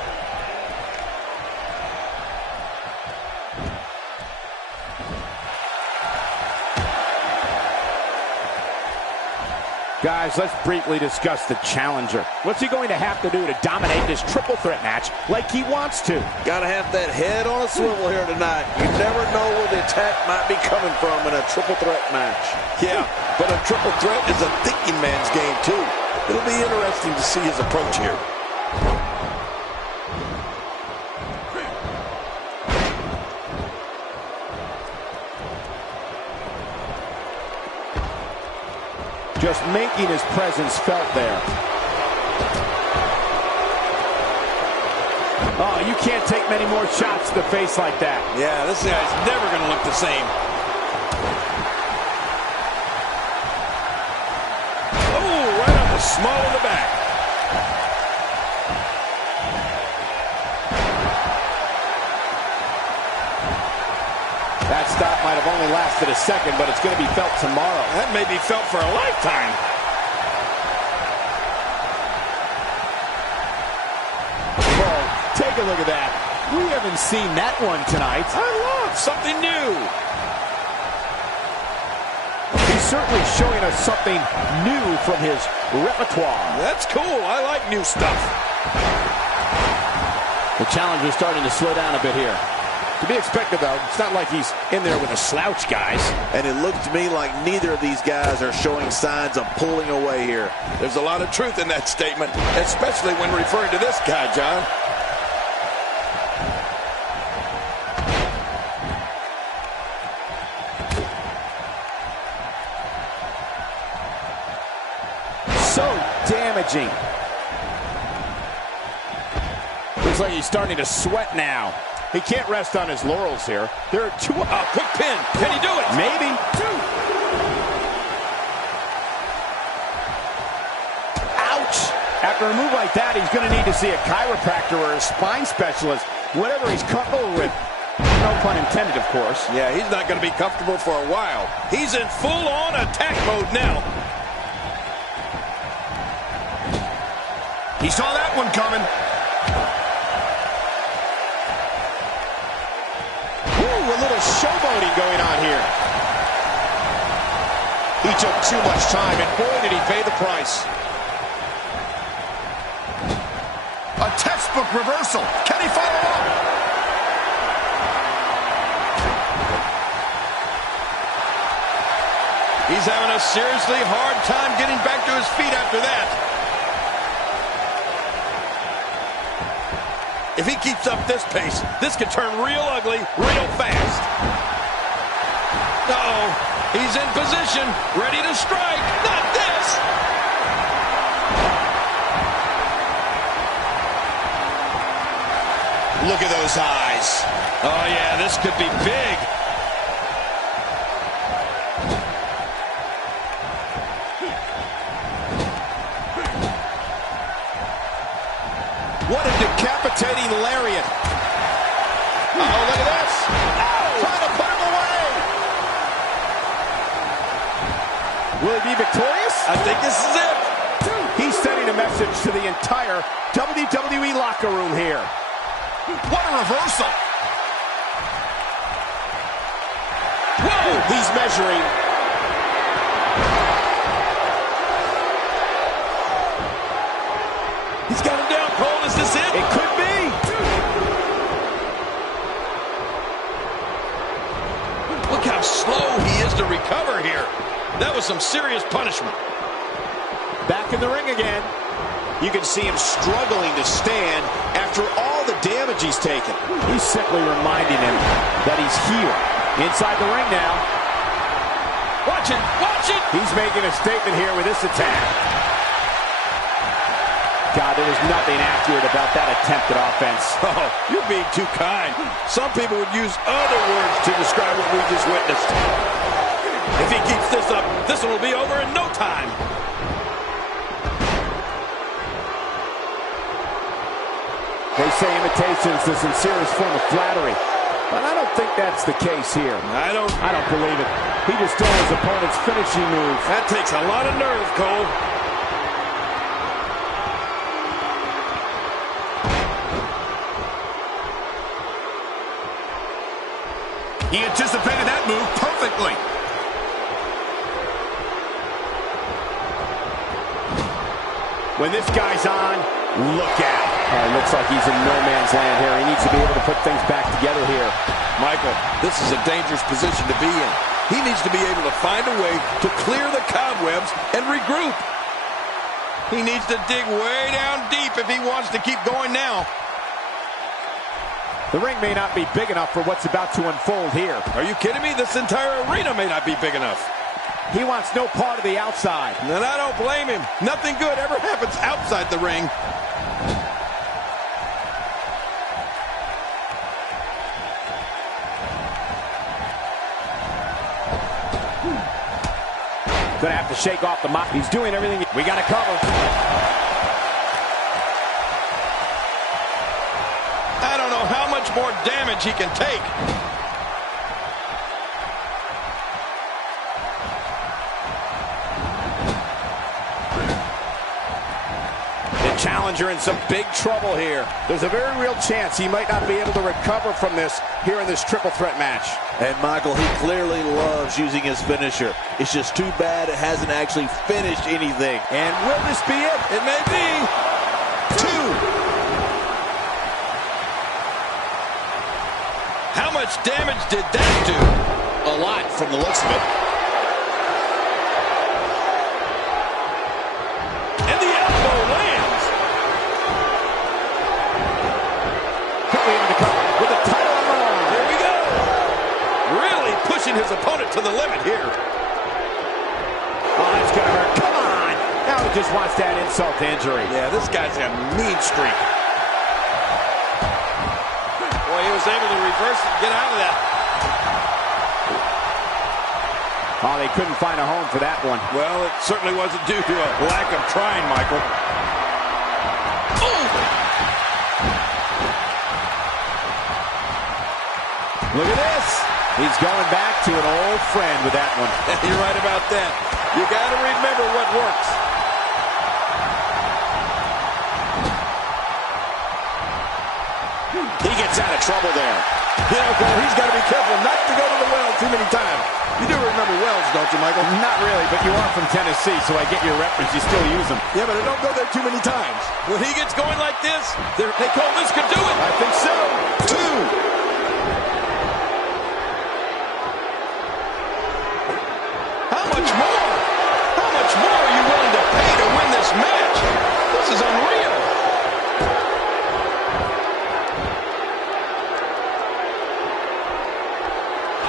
Guys, let's briefly discuss the challenger. What's he going to have to do to dominate this triple threat match like he wants to? Gotta have that head on a swivel here tonight. You never know where the attack might be coming from in a triple threat match. Yeah, but a triple threat is a thinking man's game, too. It'll be interesting to see his approach here. Just making his presence felt there. Oh, you can't take many more shots to the face like that. Yeah, this guy's never going to look the same. Oh, right on the small of the back. That stop might have only lasted a second, but it's going to be felt tomorrow. That may be felt for a lifetime. Oh, take a look at that. We haven't seen that one tonight. I love something new. He's certainly showing us something new from his repertoire. That's cool. I like new stuff. The challenger's starting to slow down a bit here. To be expected, though. It's not like he's in there with a slouch, guys. And it looks to me like neither of these guys are showing signs of pulling away here. There's a lot of truth in that statement, especially when referring to this guy, John. So damaging. Looks like he's starting to sweat now. He can't rest on his laurels here. There are two. Quick pin. Can he do it? Maybe. Ouch. After a move like that, he's going to need to see a chiropractor or a spine specialist. Whatever he's comfortable with. No pun intended, of course. Yeah, he's not going to be comfortable for a while. He's in full-on attack mode now. He saw that one coming. A little showboating going on here. He took too much time, and boy, did he pay the price. A textbook reversal. Can he follow up? He's having a seriously hard time getting back to his feet after that. If he keeps up this pace, this could turn real ugly real fast. Uh-oh. He's in position, ready to strike. Not this! Look at those eyes. Oh, yeah, this could be big. What a decapitating lariat. Oh, look at this. Oh, trying to put him away. Will he be victorious? I think this is it. He's sending a message to the entire WWE locker room here. What a reversal. Whoa, he's measuring. He's got him down, Cole. Is this it? It could be. Look how slow he is to recover here. That was some serious punishment. Back in the ring again. You can see him struggling to stand after all the damage he's taken. He's simply reminding him that he's here. Inside the ring now. Watch it. Watch it. He's making a statement here with this attack. God, there was nothing accurate about that attempt at offense. Oh, you're being too kind. Some people would use other words to describe what we just witnessed. If he keeps this up, this one will be over in no time. They say imitation is the sincerest form of flattery, but I don't think that's the case here. I don't believe it. He just stole his opponent's finishing move. That takes a lot of nerve, Cole. He anticipated that move perfectly. When this guy's on, look out. Looks like he's in no man's land here. He needs to be able to put things back together here. Michael, this is a dangerous position to be in. He needs to be able to find a way to clear the cobwebs and regroup. He needs to dig way down deep if he wants to keep going now. The ring may not be big enough for what's about to unfold here. Are you kidding me? This entire arena may not be big enough. He wants no part of the outside. And I don't blame him. Nothing good ever happens outside the ring. Gonna have to shake off the mop. He's doing everything. We got to cover. I don't know how much more damage he can take. The challenger in some big trouble here. There's a very real chance he might not be able to recover from this here in this triple threat match. And Michael, he clearly loves using his finisher. It's just too bad it hasn't actually finished anything. And will this be it? It may be. 2. How much damage did that do? A lot from the looks of it. And the elbow lands. Quickly into the cover with the title on the line. Here we go. Really pushing his opponent to the limit here. Oh, that's going to hurt. Come on. Now he just wants that insult to injury. Yeah, this guy's a mean streak. Boy, he was able to reverse and get out of that. Oh, they couldn't find a home for that one. Well, it certainly wasn't due to a lack of trying, Michael. Ooh. Look at this. He's going back to an old friend with that one. You're right about that. You got to remember what works. He gets out of trouble there. You know, Cole, he's got to be careful not to go to the well too many times. You do remember wells, don't you, Michael? Not really, but you are from Tennessee, so I get your reference. You still use them. Yeah, but I don't go there too many times. When he gets going like this, hey, Cole, this could do it. I think so. 2. How much more? How much more are you willing to pay to win this match? This is unreal.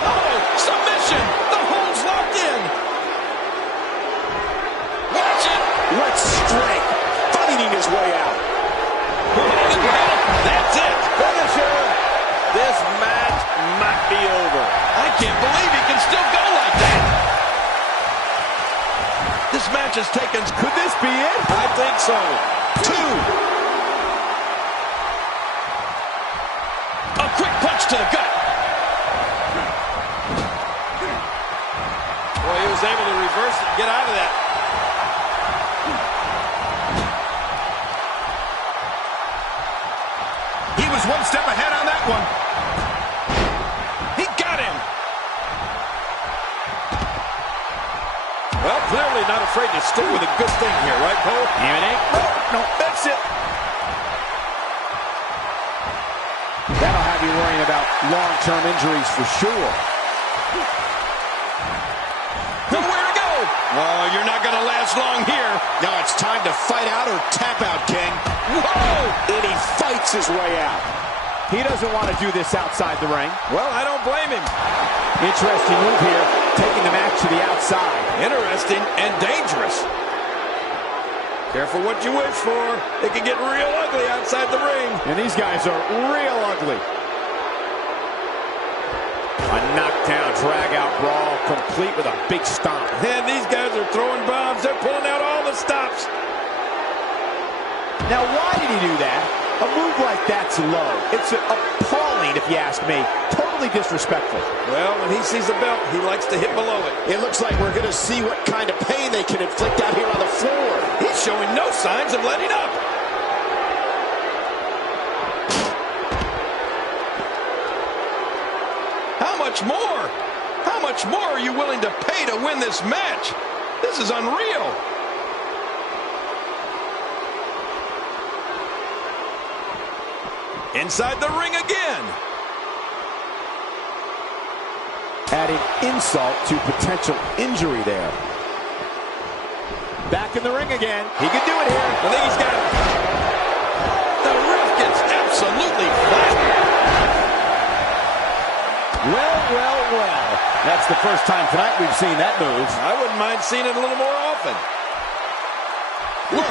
Oh, submission. The hold's locked in. Watch it. What strength. Fighting his way out. That's it. Finisher. This match might be over. I can't believe he can still go like that. This match has taken... Could this be it? I think so. 2. A quick punch to the gut. Boy, he was able to reverse it and get out of that. He was one step ahead on that one. He got him. Well, clearly not afraid to stick with a good thing here, right, Cole? No, that's it. That'll have you worrying about long-term injuries for sure. Nowhere to go. Oh, you're not going to last long here. Now it's time to fight out or tap out, King. Whoa! And he fights his way out. He doesn't want to do this outside the ring. Well, I don't blame him. Interesting move here, taking the match to the outside. Interesting and dangerous. Careful what you wish for. It can get real ugly outside the ring. And these guys are real ugly. A knockdown, drag-out brawl, complete with a big stomp. And these guys are throwing bombs. They're pulling out all the stops. Now, why did he do that? A move like that's low. It's appalling, if you ask me. Totally disrespectful. Well, when he sees the belt, he likes to hit below it. It looks like we're going to see what kind of pain they can inflict out here on the floor. He's showing no signs of letting up. How much more? How much more are you willing to pay to win this match? This is unreal. Inside the ring again. Adding insult to potential injury there. Back in the ring again. He could do it here. I think he's got it. The ref gets absolutely flattened. Well. That's the first time tonight we've seen that move. I wouldn't mind seeing it a little more often. Look.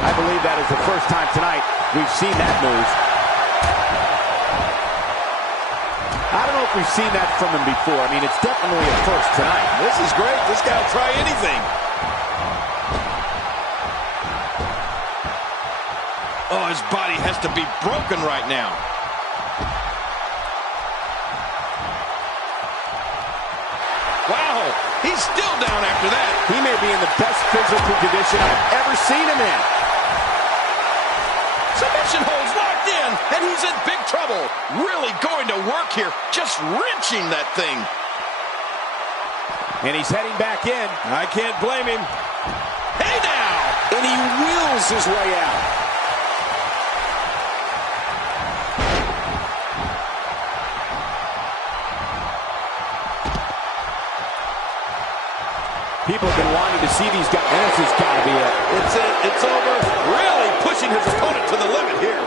I believe that is the first time tonight we've seen that move. I don't know if we've seen that from him before. I mean, it's definitely a first tonight. This is great. This guy will try anything. Oh, his body has to be broken right now. Wow, he's still down after that. He may be in the best physical condition I've ever seen him in. Submission holds locked in, and he's in big trouble. Really going to work here, just wrenching that thing. And he's heading back in. I can't blame him. Hey now! And he wheels his way out. People have been wanting to see these guys, and this has got to be it. It's it. It's over. Really pushing his opponent to the limit here.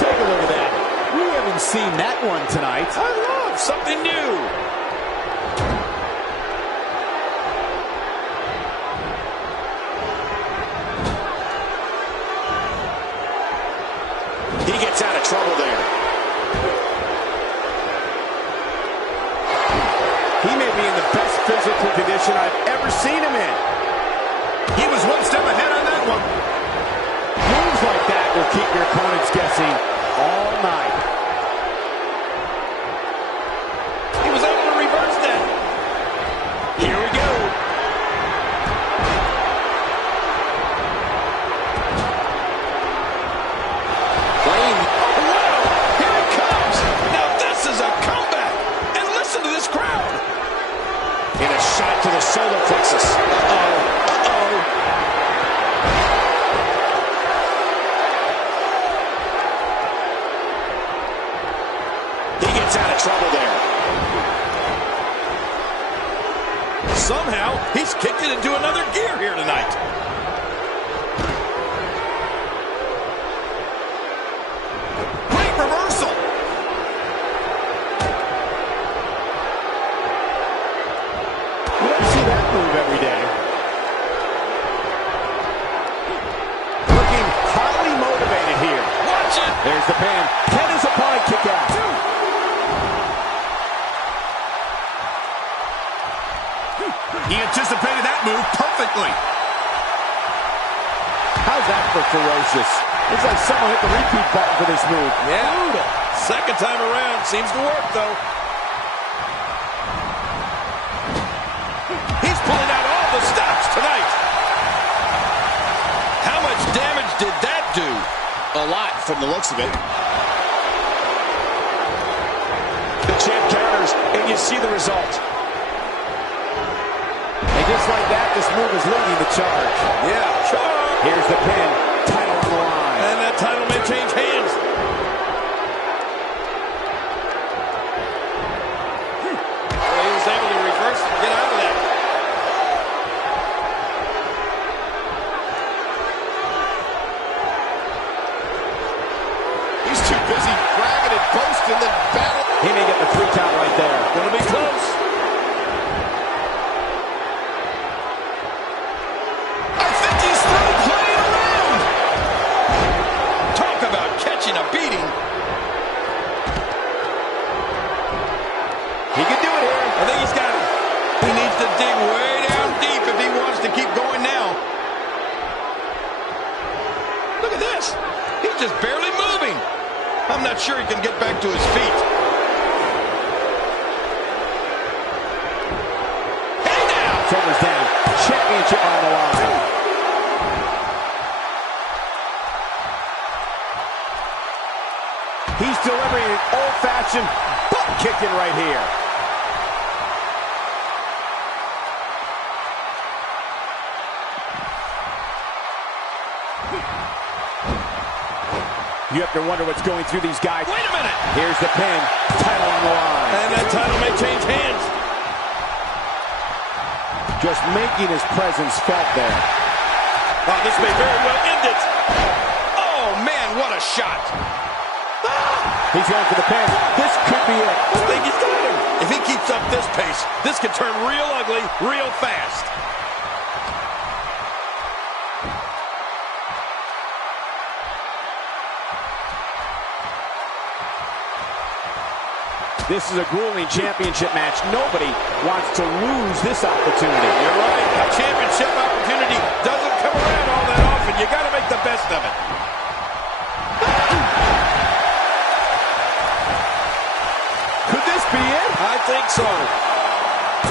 Take a look at that. We haven't seen that one tonight. I love something new. He gets out of trouble there. He may be in the best physical condition I've ever seen him in. He was one step ahead on that one. Moves like that will keep your opponents guessing all night. He was able to reverse that. Here we go. And a shot to the solar plexus. Uh-oh. He gets out of trouble there. Somehow, he's kicked it into another gear here tonight. Great reversal. We don't see that move every day. Looking highly motivated here. Watch it. There's the pin. Can his opponent kick out? He anticipated that move perfectly. How's that for ferocious? Looks like someone hit the repeat button for this move. Yeah. Brutal. Second time around. Seems to work, though. He's pulling out all the stops tonight. How much damage did that do? A lot from the looks of it. The champ counters, and you see the result. And just like that, this move is leading the charge. Yeah, charge. Here's the pin. Title on the line. And that title may change hands. Well, he was able to reverse and get out of that. busy dragging it post and then battle. He may get the 3 count right there. Gonna be close. I think he's through playing around. Talk about catching a beating. He can do it here. I think he's got it. He needs to dig way down deep if he wants to keep going now. Look at this. He's just barely moving. I'm not sure he can get back to his feet. Hey now! Shoulders down. Championship on the line. He's delivering an old-fashioned butt kicking right here. You have to wonder what's going through these guys. Wait a minute! Here's the pin. Title on the line. And that title may change hands. Just making his presence felt there. Oh, this may very well end it. Oh, man, what a shot. He's going for the pin. This could be it. I think he's got him. If he keeps up this pace, this could turn real ugly real fast. This is a grueling championship match. Nobody wants to lose this opportunity. You're right. A championship opportunity doesn't come around all that often. You got to make the best of it. Could this be it? I think so.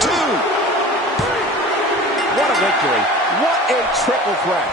2. What a victory. What a triple threat.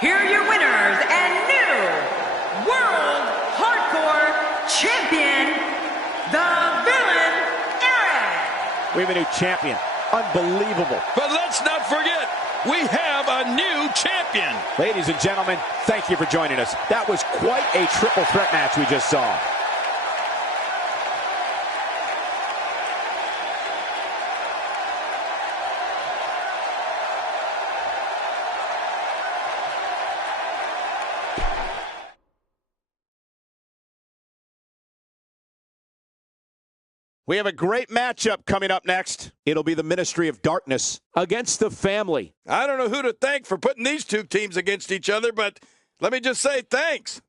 Here are your winners and new World Hardcore Champion, the Villain Eric. We have a new champion. Unbelievable. But let's not forget, we have a new champion. Ladies and gentlemen, thank you for joining us. That was quite a triple threat match we just saw. We have a great matchup coming up next. It'll be the Ministry of Darkness against the Family. I don't know who to thank for putting these two teams against each other, but let me just say thanks.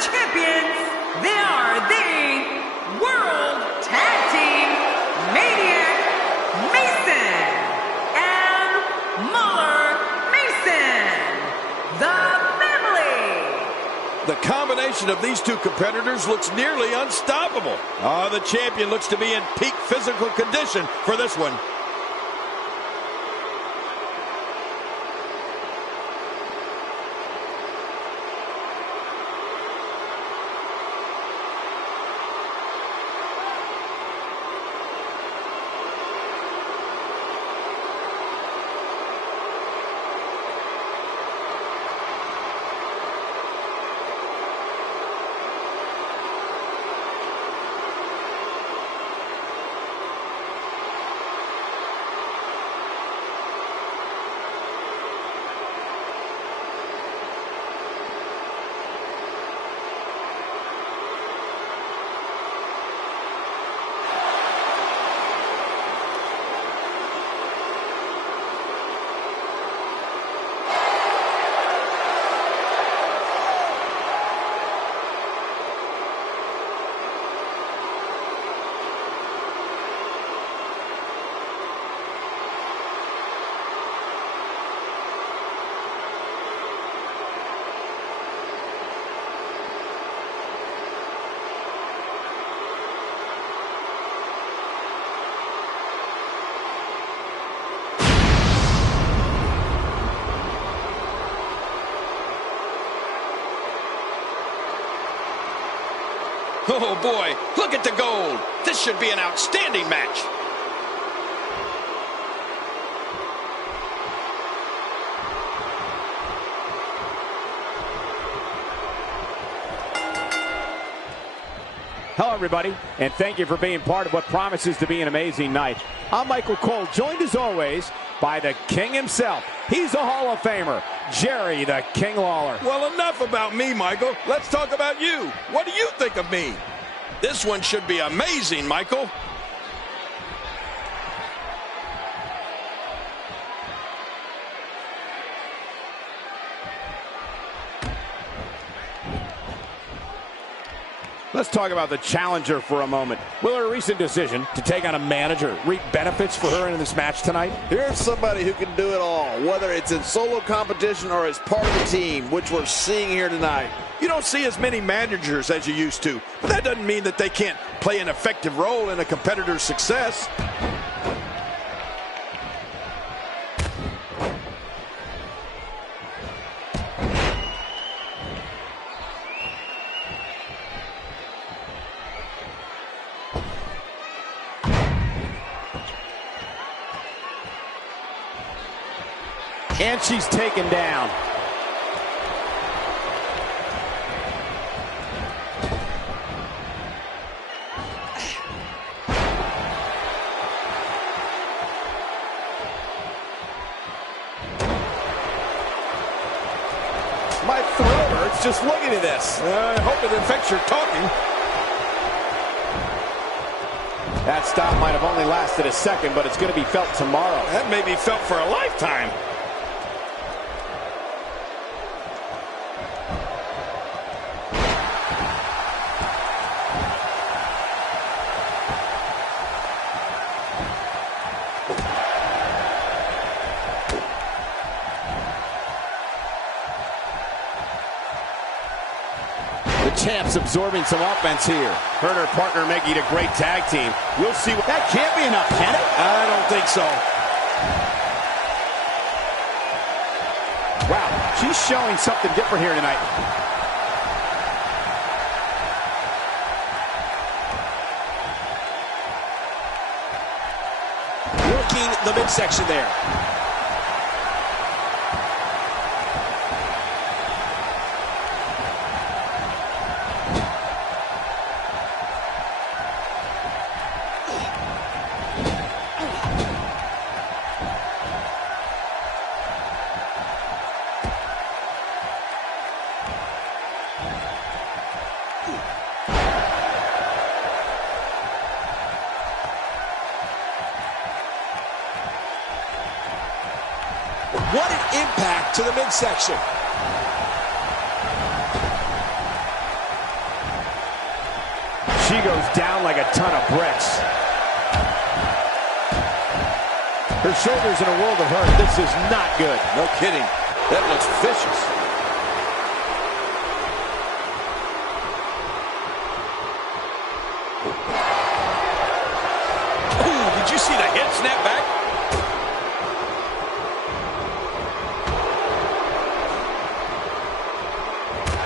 champions, they are the World Tag Team Maniac Mason and Muller Mason, the family. The combination of these two competitors looks nearly unstoppable. The champion looks to be in peak physical condition for this one. Oh boy, look at the gold. This should be an outstanding match. Hello, everybody, and thank you for being part of what promises to be an amazing night. I'm Michael Cole, joined as always by the King himself. He's a Hall of Famer, Jerry the King Lawler. Well, enough about me, Michael. Let's talk about you. What do you think of me? This one should be amazing, Michael. Let's talk about the challenger for a moment. Will her recent decision to take on a manager reap benefits for her in this match tonight? Here's somebody who can do it all, whether it's in solo competition or as part of the team, which we're seeing here tonight. You don't see as many managers as you used to, but that doesn't mean that they can't play an effective role in a competitor's success. And she's taken down. My throat hurts just looking at this. I hope it affects your talking. That stop might have only lasted a second, but it's going to be felt tomorrow. That may be felt for a lifetime. The champ's absorbing some offense here. Her and her partner making a great tag team. We'll see. That can't be enough, can it? I don't think so. Wow, she's showing something different here tonight. Working the midsection there. What an impact to the midsection. She goes down like a ton of bricks. Her shoulder's in a world of hurt. This is not good. No kidding. That looks vicious. Ooh, did you see the hip snap back?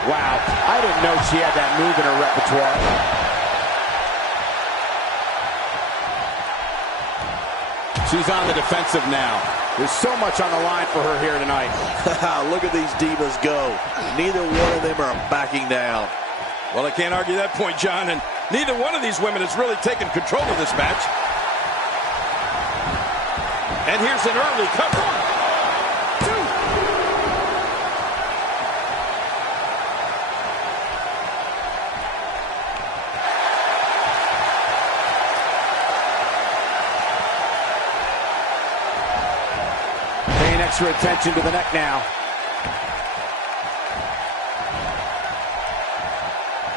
Wow, I didn't know she had that move in her repertoire. She's on the defensive now. There's so much on the line for her here tonight. Look at these divas go. Neither one of them are backing down. Well, I can't argue that point, John, and neither one of these women has really taken control of this match. And here's an early cover. 1, 2. Paying extra attention to the neck now.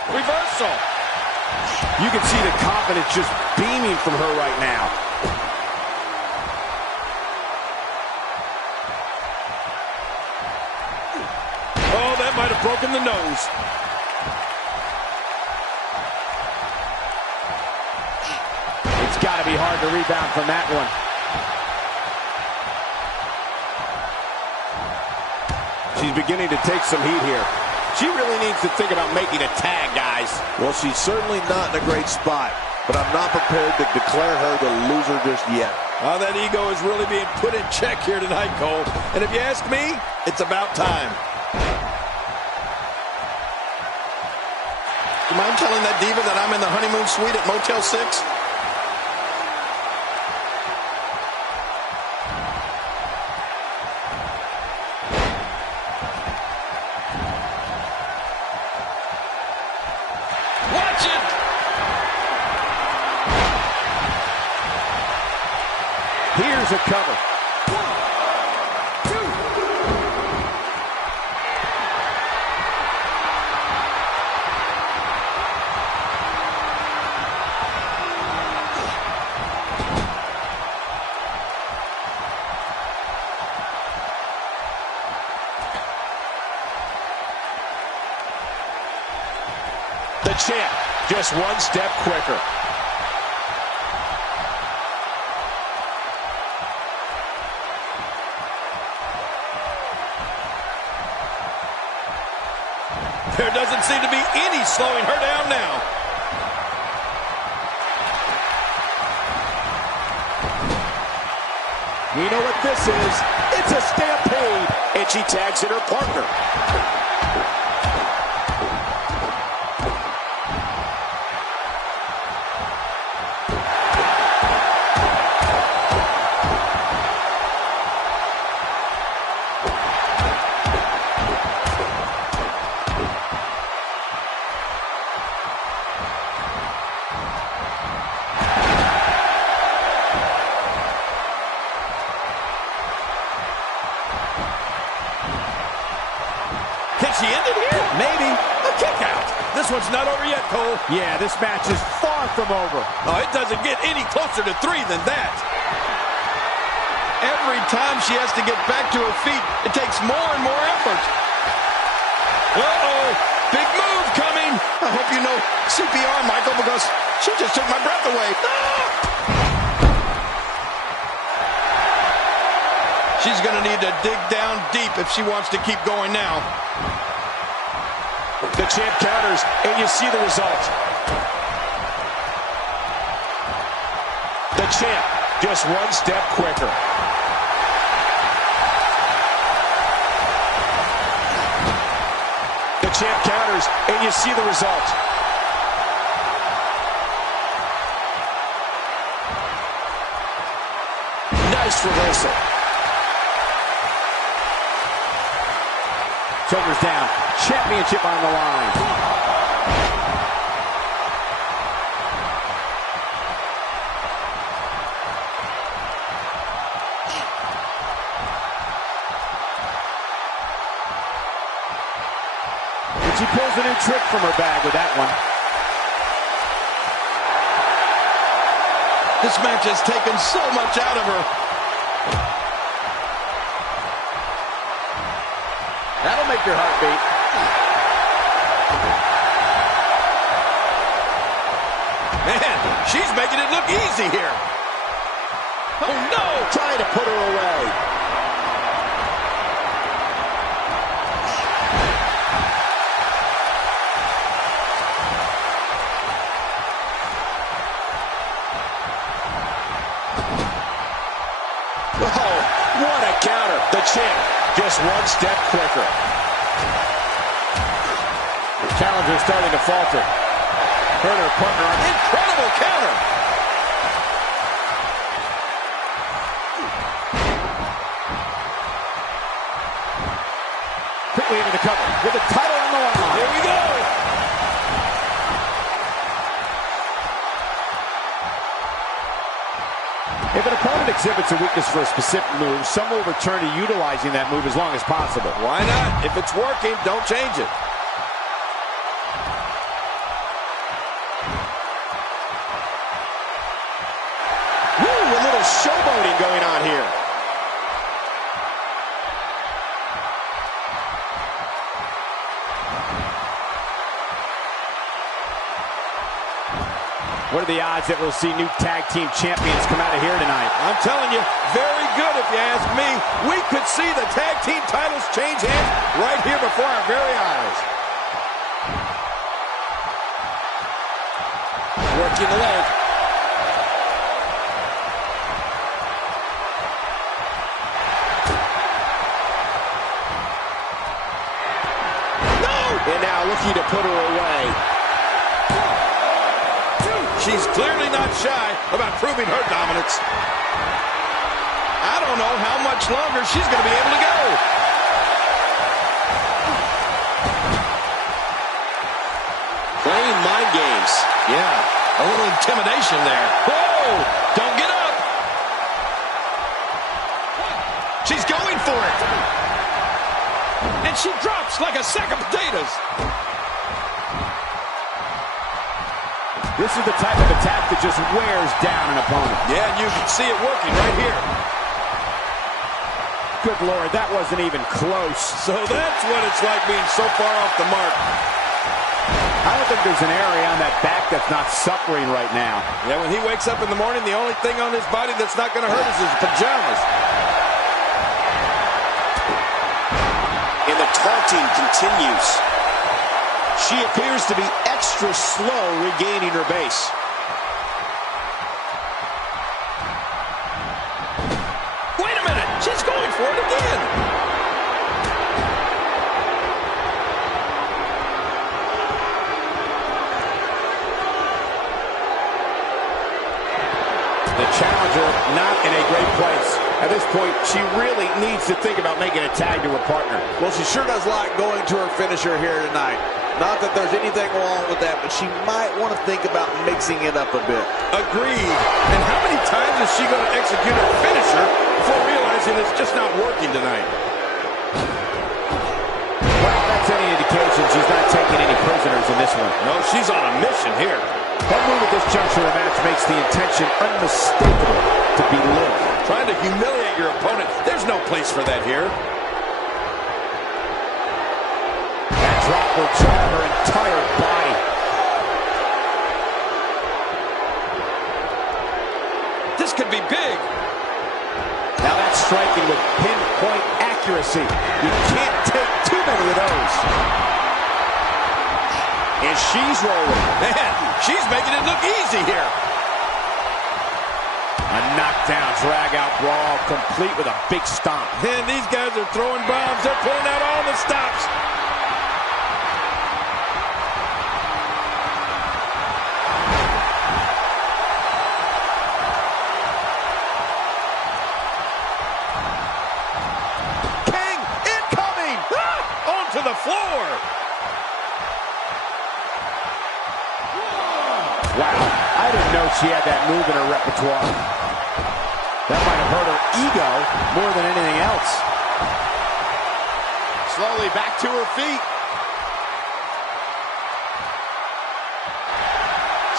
Reversal. You can see the confidence just beaming from her right now. Oh, that might have broken the nose. It's got to be hard to rebound from that one. She's beginning to take some heat here. She really needs to think about making a tag, guys. Well, she's certainly not in a great spot, but I'm not prepared to declare her the loser just yet. Oh, that ego is really being put in check here tonight, Cole. And if you ask me, it's about time. You mind telling that diva that I'm in the honeymoon suite at Motel 6? Watch it! Here's a cover. 1, 2. The champ, just one step quicker. There doesn't seem to be any slowing her down now. We know what this is. It's a stampede. And she tags in her partner. Can she end it here? Maybe. A kick out. This one's not over yet, Cole. Yeah, this match is far from over. Oh, it doesn't get any closer to 3 than that. Every time she has to get back to her feet, it takes more and more effort. Uh-oh, big move coming. I hope you know CPR, Michael, because she just took my breath away. Ah! She's going to need to dig down deep if she wants to keep going now. The champ counters, and you see the result. The champ, just one step quicker. The champ counters, and you see the result. Nice reversal. Shoulders down. Championship on the line. And she pulls a new trick from her bag with that one. This match has taken so much out of her. That'll make your heart beat. Man, she's making it look easy here. Oh, no! Trying to put her away. Oh, what a counter. The champ just one step quicker. The challenger starting to falter. Hurt her partner on Incredible counter. quickly into the cover with the title on the line. Here we go. If an opponent exhibits a weakness for a specific move, some will return to utilizing that move as long as possible. Why not? If it's working, don't change it. Woo, a little showboating going on here. What are the odds that we'll see new tag team champions come out of here tonight? I'm telling you, very good if you ask me. We could see the tag team titles change hands right here before our very eyes. Working the leg. No! And now looking to put her away. She's clearly not shy about proving her dominance. I don't know how much longer she's going to be able to go. Playing mind games. Yeah, a little intimidation there. Whoa! Don't get up! She's going for it! And she drops like a sack of potatoes. This is the type of attack that just wears down an opponent. Yeah, and you can see it working right here. Good Lord, that wasn't even close. So that's what it's like being so far off the mark. I don't think there's an area on that back that's not suffering right now. Yeah, when he wakes up in the morning, the only thing on his body that's not going to hurt is his pajamas. And the taunting continues. She appears to be extra slow regaining her base. Wait a minute, she's going for it again. The challenger not in a great place. At this point, she really needs to think about making a tag to her partner. Well, she sure does like going to her finisher here tonight. Not that there's anything wrong with that, but she might want to think about mixing it up a bit. Agreed. And how many times is she going to execute her finisher before realizing it's just not working tonight? Well, that's any indication she's not taking any prisoners in this one. No, she's on a mission here. That move at this juncture of the match makes the intention unmistakable to be lived. Trying to humiliate your opponent. There's no place for that here. That drop will jar her entire body. This could be big. Now that's striking with pinpoint accuracy. You can't take too many of those. And she's rolling. Man, she's making it look easy here. A knockdown, drag-out brawl, complete with a big stomp. And these guys are throwing bombs. They're pulling out all the stops. King incoming! Onto the floor. Wow, I didn't know she had that move in her repertoire. That might have hurt her ego more than anything else. Slowly back to her feet.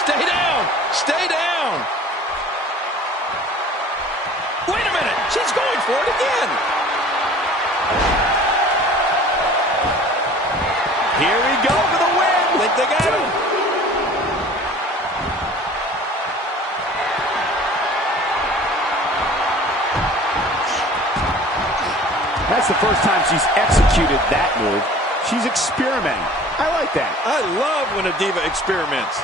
Stay down! Stay down! for it again. Here we go for the win. Think they got him. That's the first time she's executed that move. She's experimenting. I like that. I love when a diva experiments.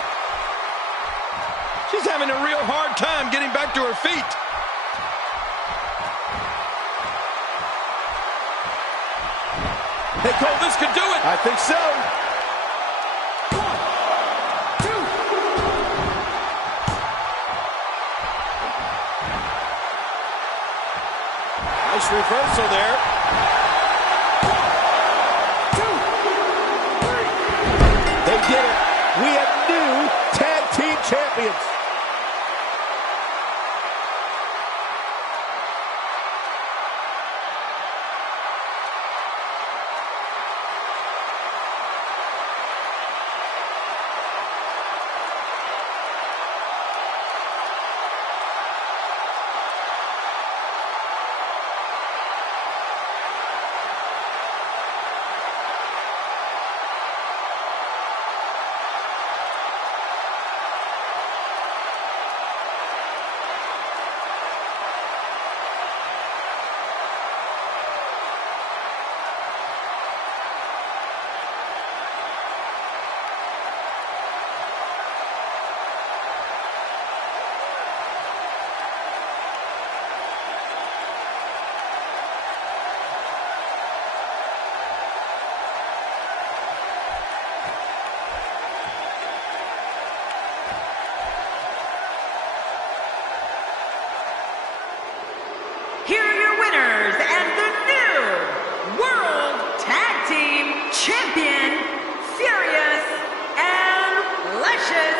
She's having a real hard time getting back to her feet. Hey, Cole, this could do it. I think so. 1, 2. Nice reversal there. 1, 2, 3. They did it. We have new tag team champions. Here are your winners and the new World Tag Team Champion, Furious and Luscious,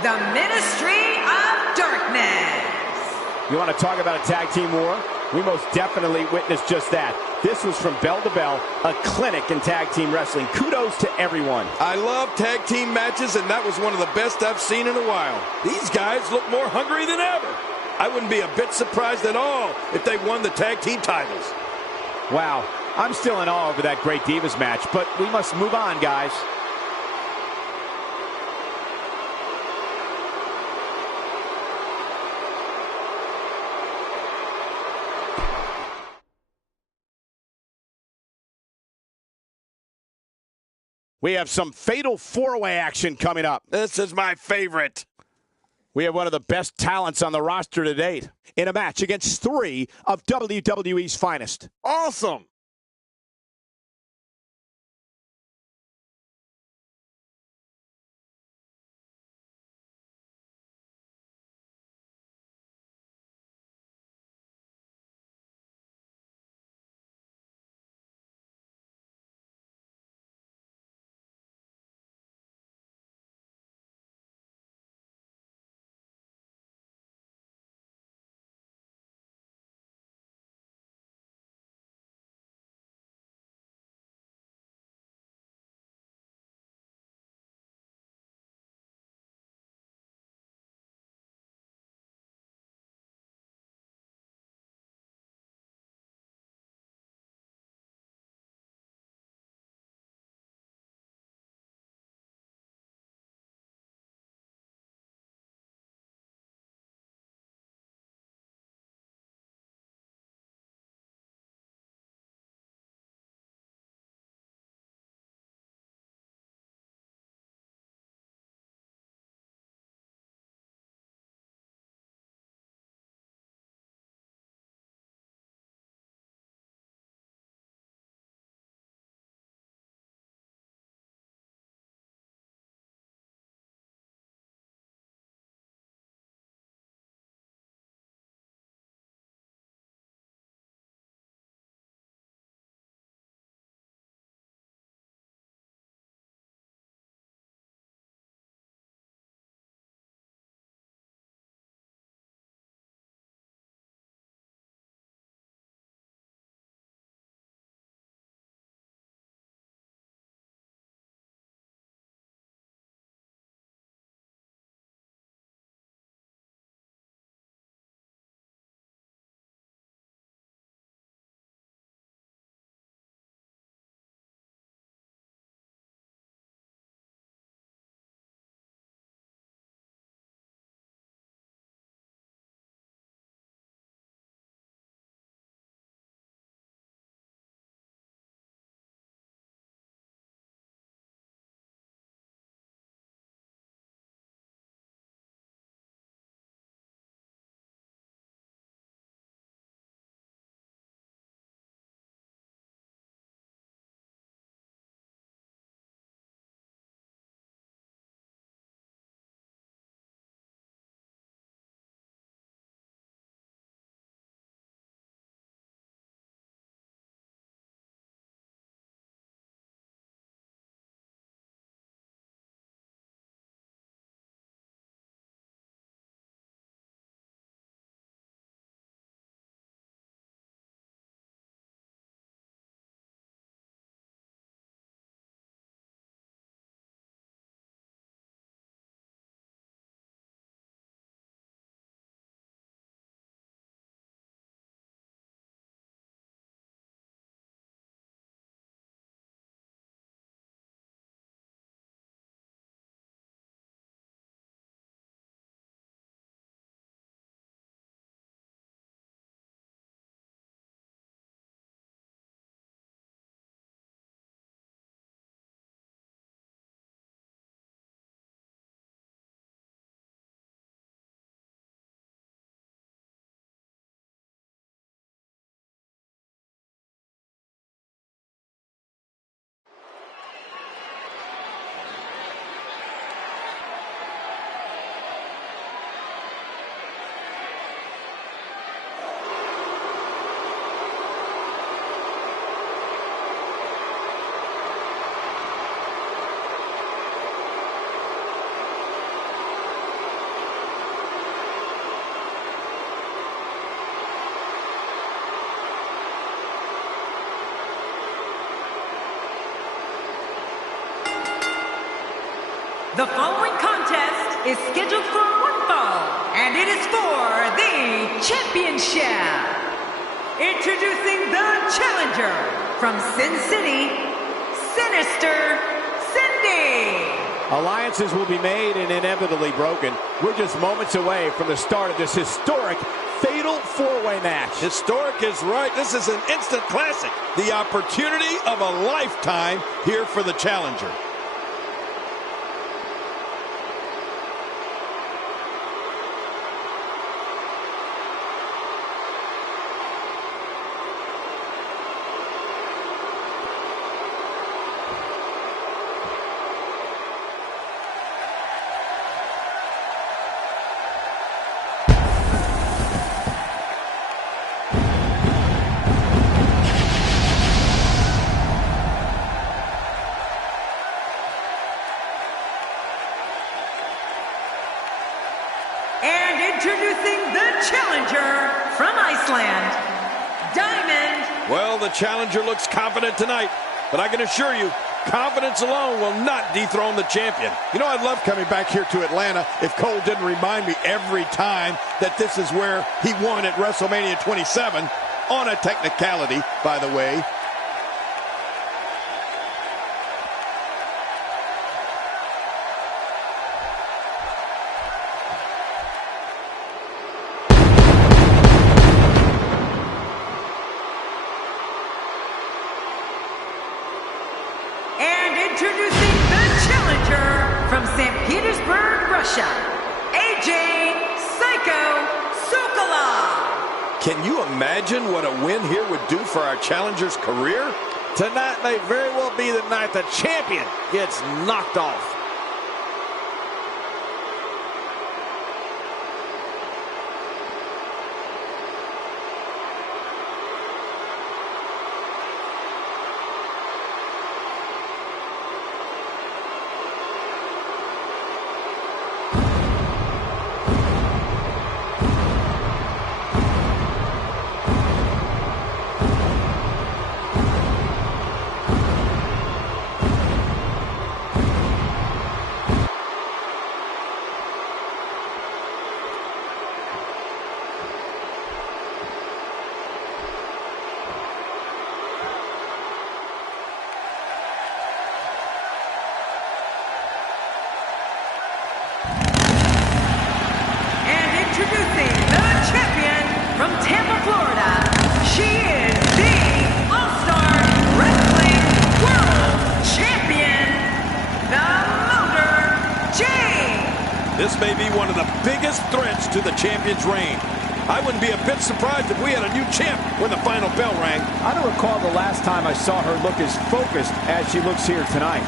the Ministry of Darkness. You want to talk about a tag team war? We most definitely witnessed just that. This was from bell to bell, a clinic in tag team wrestling. Kudos to everyone. I love tag team matches, and that was one of the best I've seen in a while. These guys look more hungry than ever. I wouldn't be a bit surprised at all if they won the tag team titles. Wow, I'm still in awe over that Great Divas match, but we must move on, guys. We have some fatal four-way action coming up. This is my favorite. We have one of the best talents on the roster to date in a match against 3 of WWE's finest. Awesome. The following contest is scheduled for one fall, and it is for the championship. Introducing the challenger from Sin City, Sinister Cindy. Alliances will be made and inevitably broken. We're just moments away from the start of this historic fatal four-way match. Historic is right. This is an instant classic. The opportunity of a lifetime here for the challenger. Introducing the challenger from Iceland, Diamond. Well, the challenger looks confident tonight, but I can assure you, confidence alone will not dethrone the champion. You know, I'd love coming back here to Atlanta if Cole didn't remind me every time that this is where he won at WrestleMania 27, on a technicality, by the way. Introducing the challenger from St. Petersburg, Russia, AJ Psycho Sokolow. Can you imagine what a win here would do for our challenger's career? Tonight may very well be the night the champion gets knocked off. Introducing the champion from Tampa, Florida. She is the All-Star Wrestling World Champion, the Motor Jade. This may be one of the biggest threats to the champion's reign. I wouldn't be a bit surprised if we had a new champ when the final bell rang. I don't recall the last time I saw her look as focused as she looks here tonight.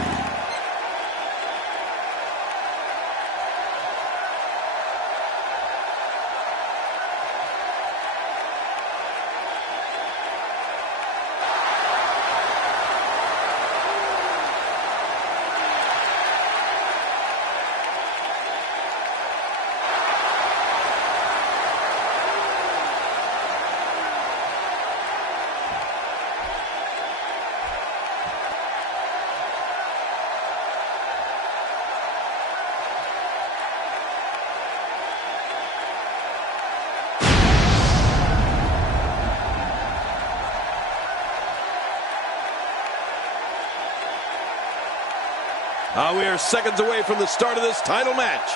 We are seconds away from the start of this title match.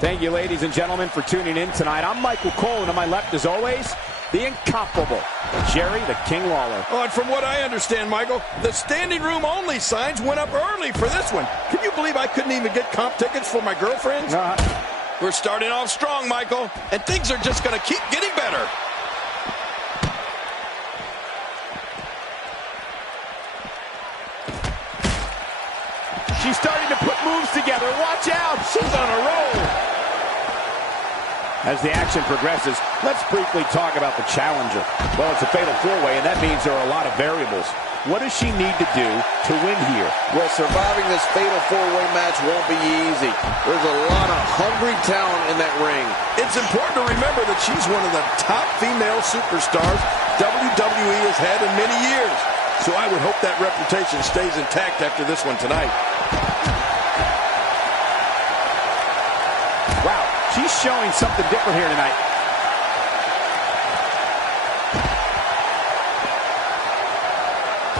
Thank you, ladies and gentlemen, for tuning in tonight. I'm Michael Cole, and on my left, as always, the incomparable Jerry the King Lawler. Oh, and from what I understand, Michael, the standing room only signs went up early for this one. Can you believe I couldn't even get comp tickets for my girlfriends? We're starting off strong, Michael, and things are just going to keep getting better. She's starting to put moves together. Watch out. She's on a roll. As the action progresses, let's briefly talk about the challenger. Well, it's a fatal four-way, and that means there are a lot of variables. What does she need to do to win here. Well, surviving this fatal four-way match won't be easy. There's a lot of hungry talent in that ring. It's important to remember that she's one of the top female superstars WWE has had in many years. So I would hope that reputation stays intact after this one tonight. Wow, she's showing something different here tonight.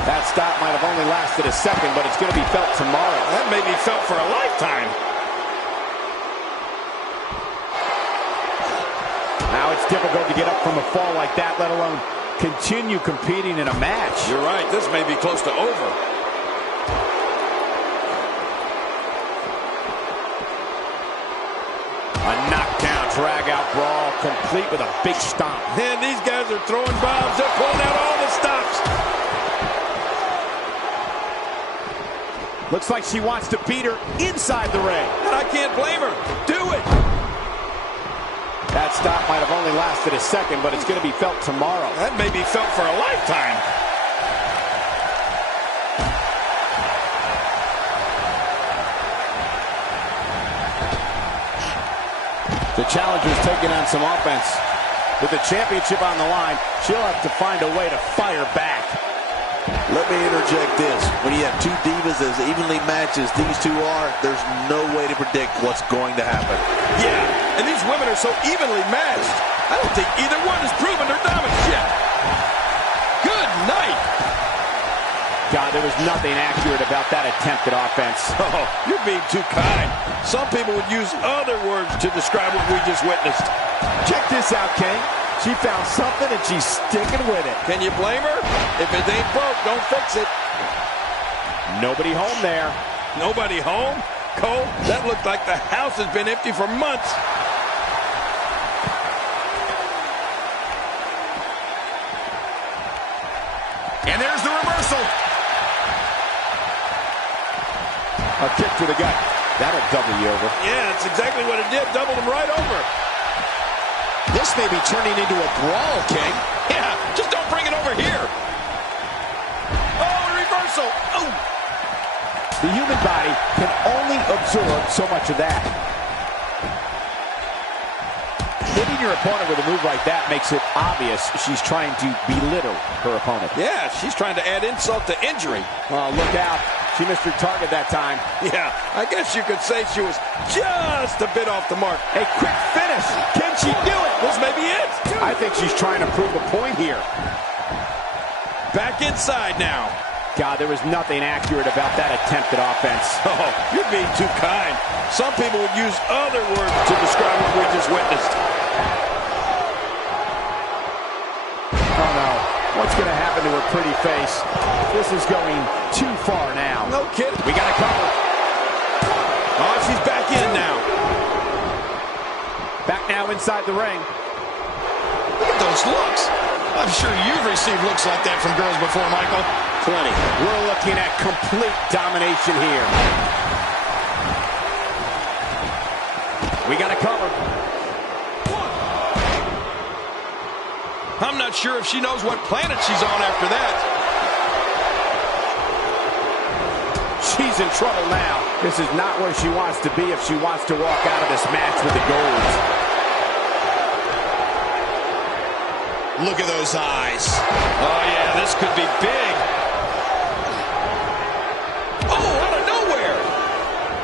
That stop might have only lasted a second, but it's going to be felt tomorrow. That may be felt for a lifetime. Now it's difficult to get up from a fall like that, let alone continue competing in a match. You're right, this may be close to over. A knockdown, drag-out brawl, complete with a big stomp. Man, these guys are throwing bombs. They're pulling out all the stops. Looks like she wants to beat her inside the ring. And I can't blame her. Do it. That stop might have only lasted a second, but it's going to be felt tomorrow. That may be felt for a lifetime. The challenger's taking on some offense. With the championship on the line, she'll have to find a way to fire back. Let me interject this. When you have two divas as evenly matched as these two are, there's no way to predict what's going to happen. Yeah, and these women are so evenly matched. I don't think either one has proven their dominance yet. Good night. God, there was nothing accurate about that attempted offense. Oh, you're being too kind. Some people would use other words to describe what we just witnessed. Check this out, King. She found something and she's sticking with it. Can you blame her? If it ain't broke, don't fix it. Nobody home there. Nobody home? Cole, that looked like the house has been empty for months. And there's the reversal. A kick to the gut. That'll double you over. Yeah, that's exactly what it did. Doubled him right over. This may be turning into a brawl, King. Yeah, just don't bring it over here. Oh, a reversal. Oh. The human body can only absorb so much of that. Hitting your opponent with a move like that makes it obvious she's trying to belittle her opponent. Yeah, she's trying to add insult to injury. Oh, look out. She missed her target that time. Yeah, I guess you could say she was just a bit off the mark. A quick finish. Can she do it? This may be it. I think she's trying to prove a point here. Back inside now. God, there was nothing accurate about that attempted offense. Oh, you're being too kind. Some people would use other words to describe what we just witnessed. Oh, no. What's going to happen to her pretty face? This is going too far now. No kidding. We got to cover. Oh, she's back in now. Back now inside the ring. Look at those looks. I'm sure you've received looks like that from girls before, Michael. Plenty. We're looking at complete domination here. We got to cover. I'm not sure if she knows what planet she's on after that. She's in trouble now. This is not where she wants to be if she wants to walk out of this match with the gold. Look at those eyes. Oh, yeah, this could be big. Oh, out of nowhere.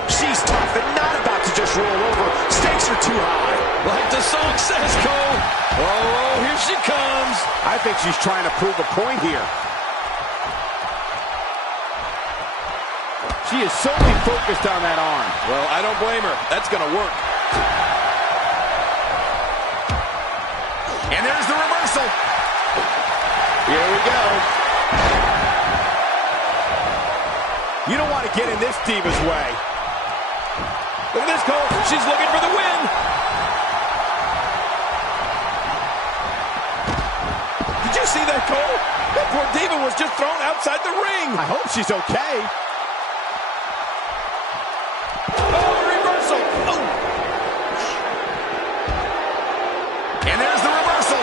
She's tough and not about to just roll over. Stakes are too high. Like the song says, Cole. Oh, here she comes. I think she's trying to prove a point here. She is solely focused on that arm. Well, I don't blame her. That's going to work. And there's the reversal. Here we go. You don't want to get in this diva's way. Look at this, Cole. She's looking for the win. Did you see that, Cole? That poor diva was just thrown outside the ring. I hope she's okay. Oh, reversal. Oh. And there's the reversal.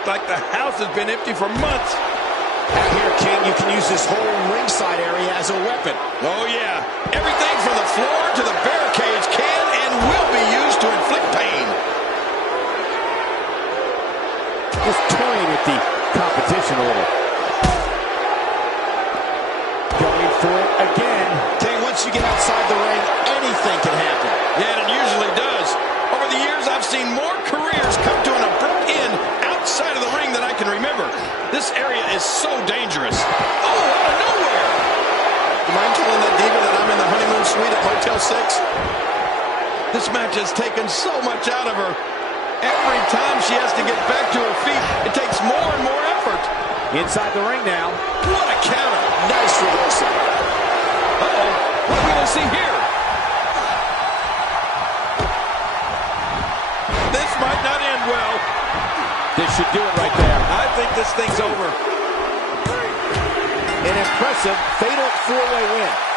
look like the house has been empty for months. Out here, King, you can use this whole ringside area as a weapon. Oh, yeah. Everything from the floor to the barricades can and will be used to inflict pain. Just toying with the competition a little. Going for it again. King, once you get outside the ring, anything can happen. Yeah, it usually does. Over the years, I've seen more careers come to an abrupt end outside of the ring than I can remember. This area is so dangerous. Oh, out of nowhere! Do you mind telling that diva that I'm in the honeymoon suite at Motel 6? This match has taken so much out of her. Every time she has to get back to her feet, it takes more and more effort. Inside the ring now. What a counter. Nice reversal. Uh-oh. What are we going to see here? This might not end well. This should do it right there. I think this thing's over. An impressive fatal four-way win.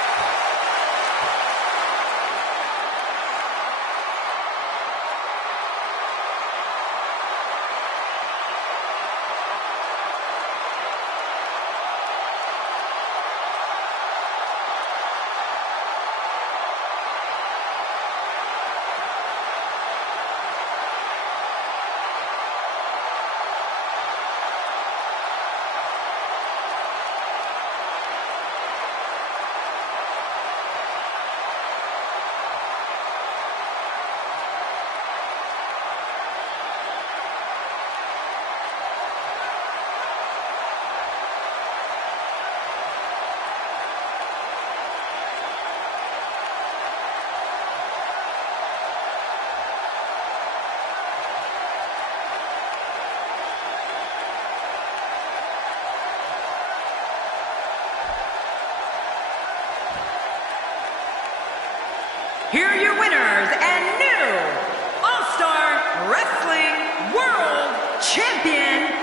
Here are your winners and new All-Star Wrestling World Champion,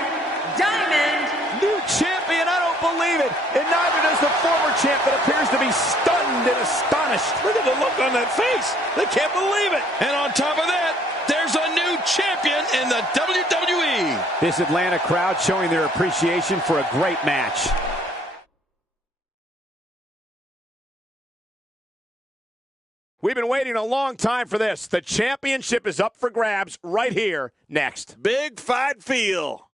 Diamond. New champion, I don't believe it. And neither does the former champ that appears to be stunned and astonished. Look at the look on that face. They can't believe it. And on top of that, there's a new champion in the WWE. This Atlanta crowd showing their appreciation for a great match. We've been waiting a long time for this. The championship is up for grabs right here next. Big fight feel.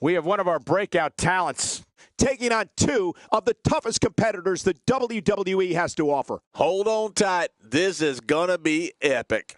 We have one of our breakout talents taking on two of the toughest competitors the WWE has to offer. Hold on tight. This is going to be epic.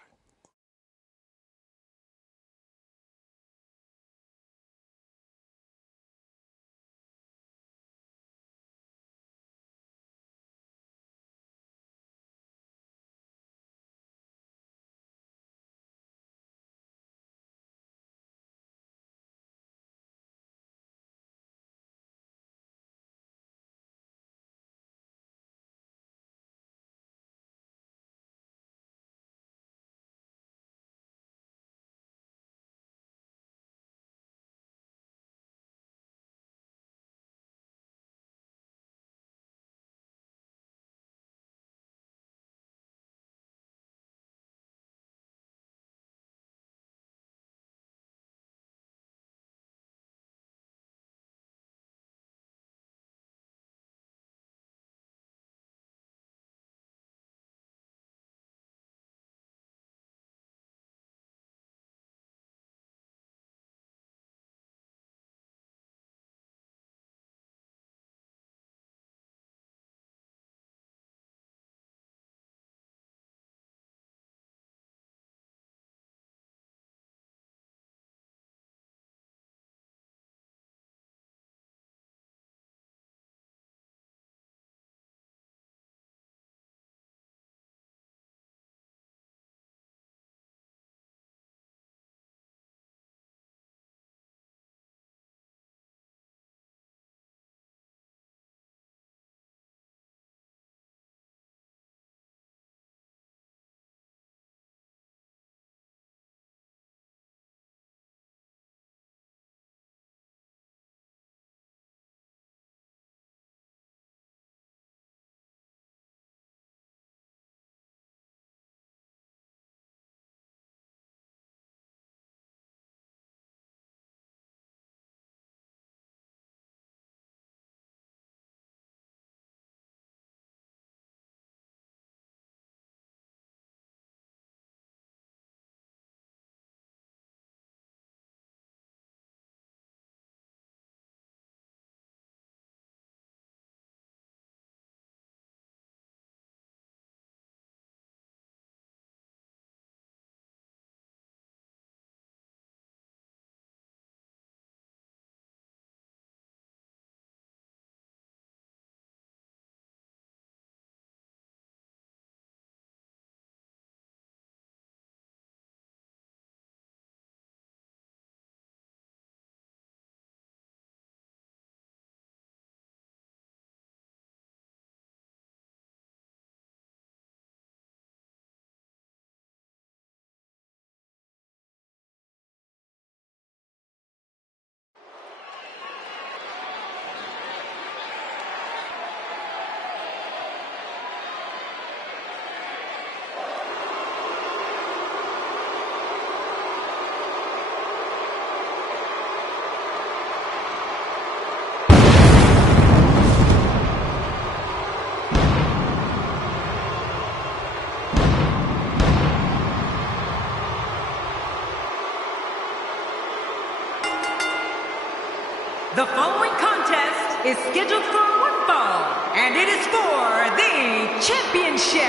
The following contest is scheduled for one fall, and it is for the championship.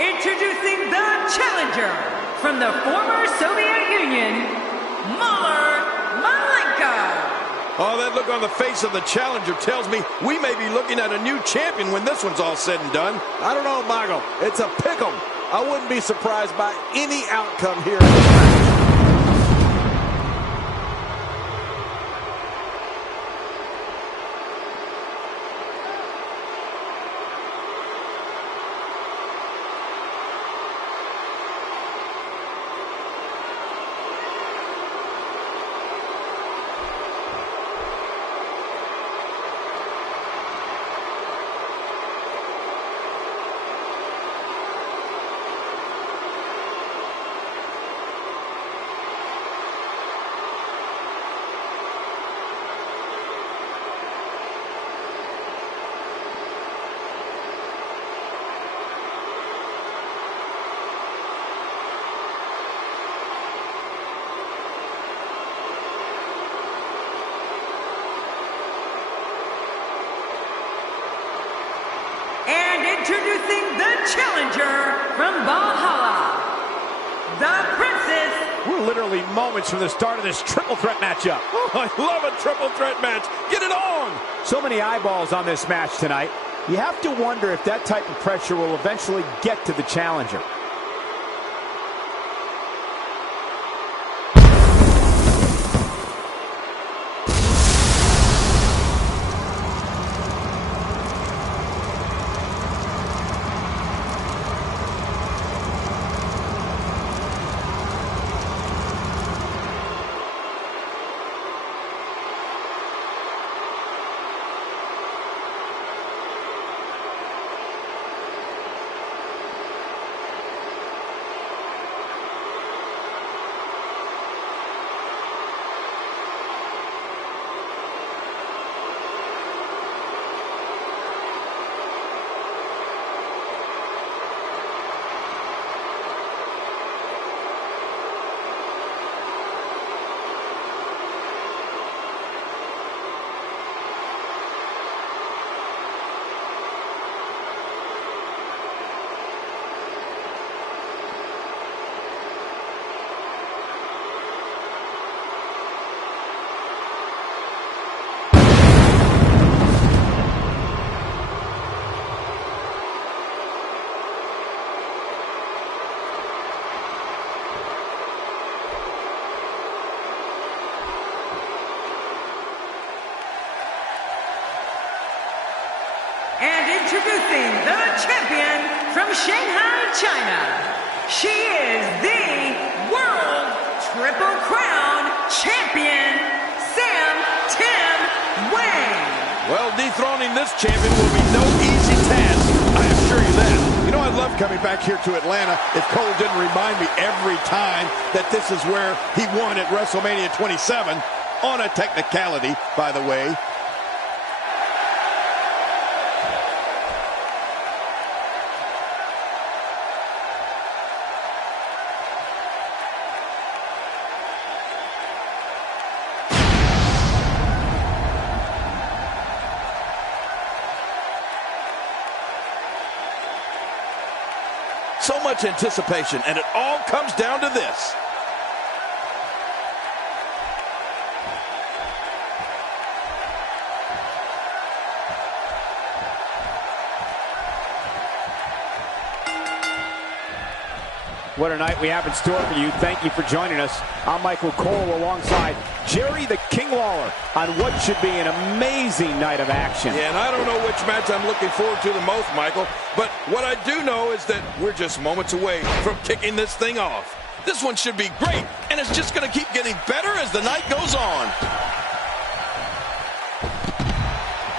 Introducing the challenger from the former Soviet Union, Malenko. Oh, that look on the face of the challenger tells me we may be looking at a new champion when this one's all said and done. I don't know, Michael. It's a pick'em. I wouldn't be surprised by any outcome here in this match. Introducing the challenger from Valhalla, the Princess. We're literally moments from the start of this triple threat matchup. Oh, I love a triple threat match. Get it on! So many eyeballs on this match tonight. You have to wonder if that type of pressure will eventually get to the challenger. And introducing the champion from Shanghai, China. She is the World Triple Crown Champion, Tim Wayne. Well, dethroning this champion will be no easy task, I assure you that. You know, I love coming back here to Atlanta if Cole didn't remind me every time that this is where he won at WrestleMania 27, on a technicality, by the way. So much anticipation, and it all comes down to this. What a night we have in store for you. Thank you for joining us. I'm Michael Cole alongside Jerry the King Lawler on what should be an amazing night of action. Yeah, and I don't know which match I'm looking forward to the most, Michael, but what I do know is that we're just moments away from kicking this thing off. This one should be great, and it's just going to keep getting better as the night goes on.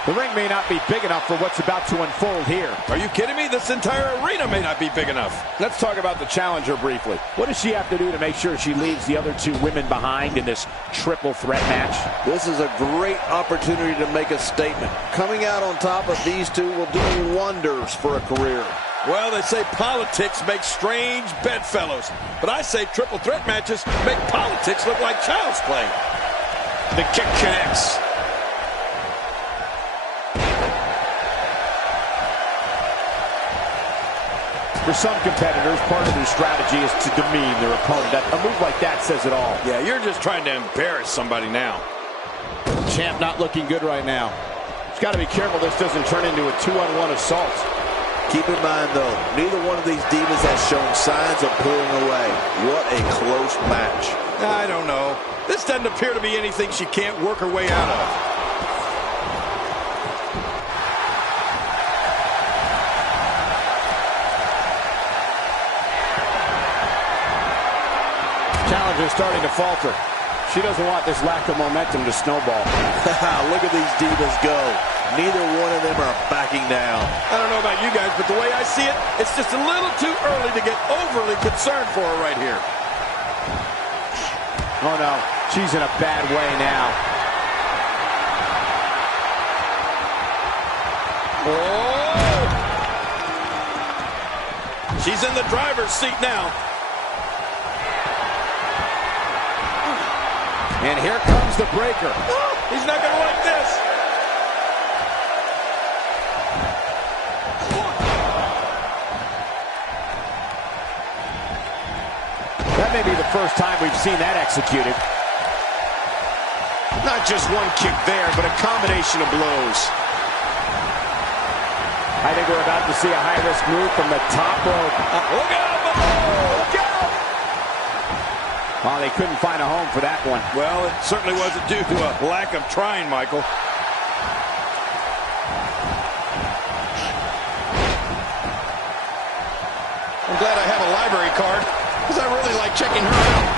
The ring may not be big enough for what's about to unfold here. Are you kidding me? This entire arena may not be big enough. Let's talk about the challenger briefly. What does she have to do to make sure she leaves the other two women behind in this triple threat match? This is a great opportunity to make a statement. Coming out on top of these two will do wonders for a career. Well, they say politics make strange bedfellows, but I say triple threat matches make politics look like child's play. The kick connects. For some competitors, part of their strategy is to demean their opponent. A move like that says it all. Yeah, you're just trying to embarrass somebody now. Champ not looking good right now. He's got to be careful this doesn't turn into a 2-on-1 assault. Keep in mind, though, neither one of these divas has shown signs of pulling away. What a close match. I don't know. This doesn't appear to be anything she can't work her way out of. Challenger starting to falter. She doesn't want this lack of momentum to snowball. Look at these divas go. Neither one of them are backing down. I don't know about you guys, but the way I see it, it's just a little too early to get overly concerned for her right here. Oh, no. She's in a bad way now. Oh! She's in the driver's seat now. And here comes the breaker. Oh, he's not going to like this. That may be the first time we've seen that executed. Not just one kick there, but a combination of blows. I think we're about to see a high-risk move from the top rope. Look out below! Look out! Oh, they couldn't find a home for that one. Well, it certainly wasn't due to a lack of trying, Michael. I'm glad I have a library card, because I really like checking her out.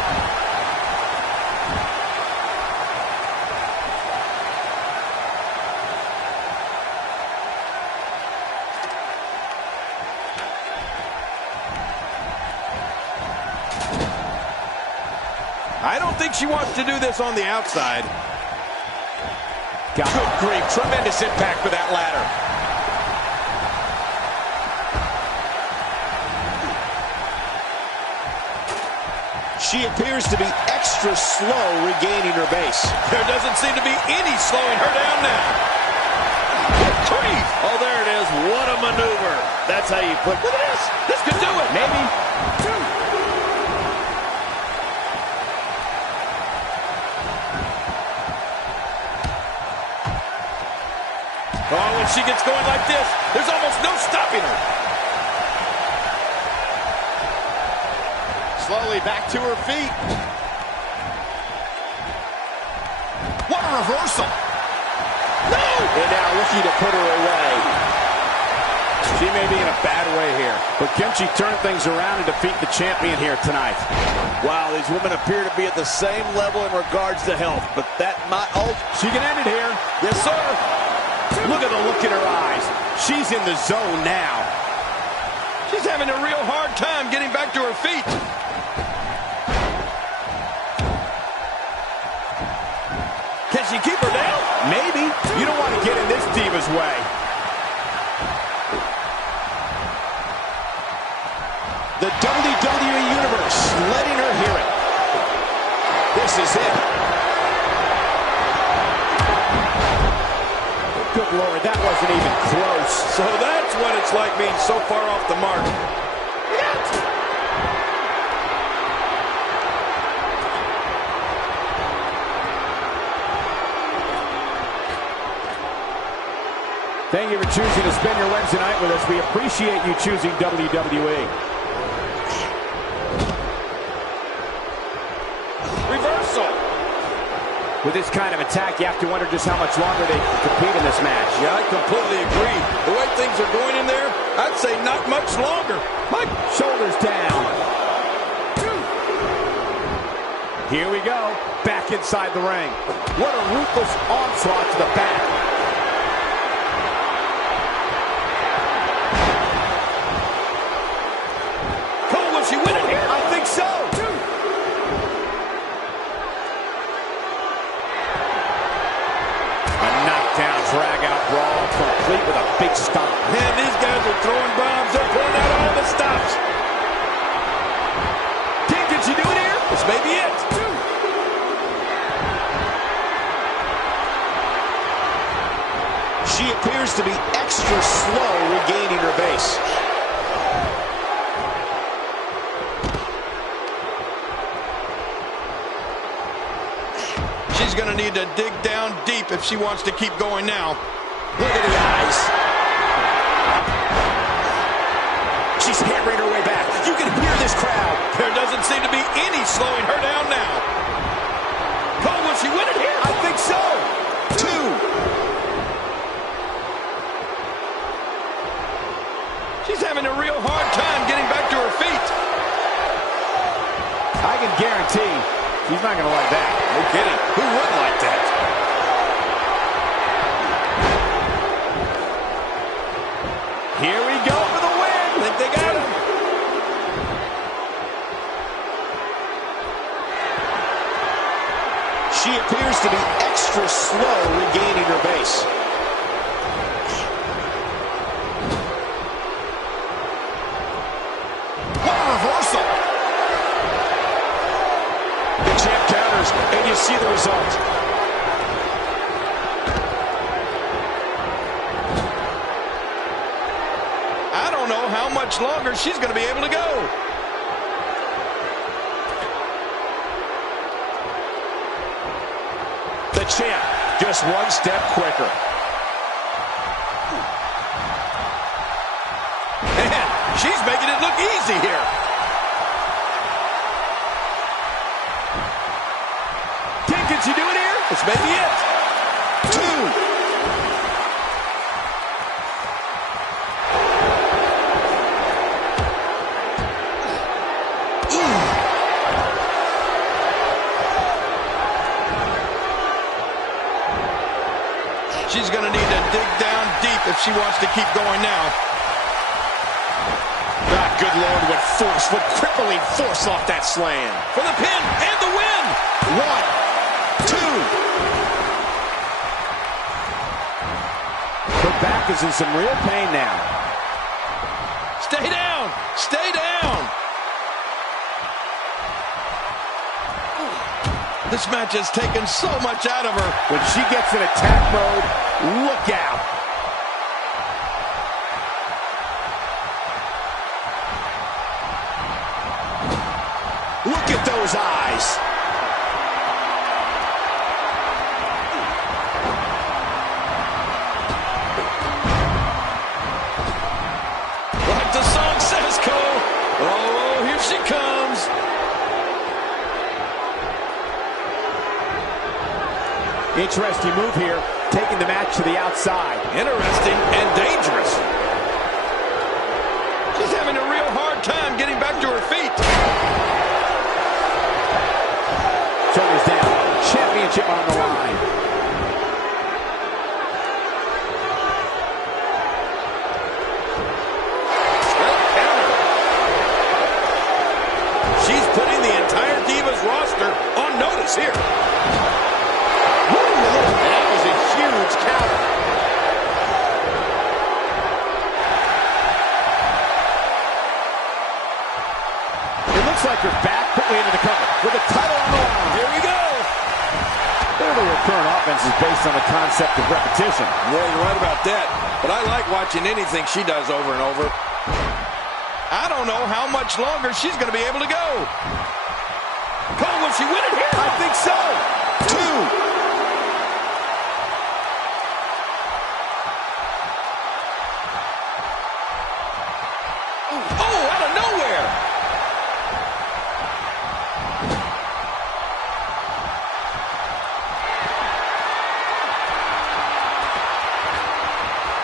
I don't think she wants to do this on the outside. Good grief, tremendous impact with that ladder. She appears to be extra slow regaining her base. There doesn't seem to be any slowing her down now. Good grief! Oh, there it is. What a maneuver. That's how you put it. Look at this. This could do it. Maybe. Oh, when she gets going like this, there's almost no stopping her. Slowly back to her feet. What a reversal. No! And now looking to put her away. She may be in a bad way here, but can she turn things around and defeat the champion here tonight? Wow, these women appear to be at the same level in regards to health, but that might... Oh, She can end it here. Yes, sir. Look at the look in her eyes. She's in the zone now. She's having a real hard time getting back to her feet. Can she keep her down? Maybe. You don't want to get in this diva's way. The WWE Universe letting her hear it. This is it. Good Lord, that wasn't even close. So that's what it's like being so far off the mark. Thank you for choosing to spend your Wednesday night with us. We appreciate you choosing WWE. Reversal. With this kind of attack, you have to wonder just how much longer they can compete in this match. Yeah, I completely agree. The way things are going in there, I'd say not much longer. Mike, shoulders down. Here we go. Back inside the ring. What a ruthless onslaught to the back. Cole, will she win it here? I think so. A knockdown, drag-out brawl, complete with a big stomp. Man, these guys are throwing bombs. They're pulling out all the stops. Can she do it here? This may be it. She appears to be extra slow regaining her base. She's going to need to dig down deep if she wants to keep going now. Look at the eyes. She's hammering her way back. You can hear this crowd. There doesn't seem to be any slowing her down now. Oh, will she win it here? I think so. 2. She's having a real hard time getting back to her feet. I can guarantee she's not going to like that. No kidding. Who wouldn't like that? Here we go for the win. Think they got him. She appears to be extra slow regaining her base. What a reversal. The champ counters, and you see the result. I don't know how much longer she's going to be able to go. The champ, just one step quicker. Man, she's making it look easy here. Can she do it here? This may be it. 2. She's going to need to dig down deep if she wants to keep going now. Ah, good Lord, what force, what crippling force off that slam. For the pin and the win. 1, 2. Her back is in some real pain now. Stay down. Stay down. This match has taken so much out of her. When she gets in attack mode, look out. Look at those eyes. Like the song says, Cole. Oh, here she comes. Interesting move here, taking the match to the outside. Interesting and dangerous. She's having a real hard time getting back to her feet. Shoulders down, championship on the line. She's putting the entire Divas roster on notice here. That was a huge counter. It looks like her back quickly into the cover with the title on the line. Here we go. Clearly her current offense is based on the concept of repetition. Yeah, you're right about that. But I like watching anything she does over and over. I don't know how much longer she's going to be able to go. Cole, will she win it here? I think so. 2. Oh, out of nowhere.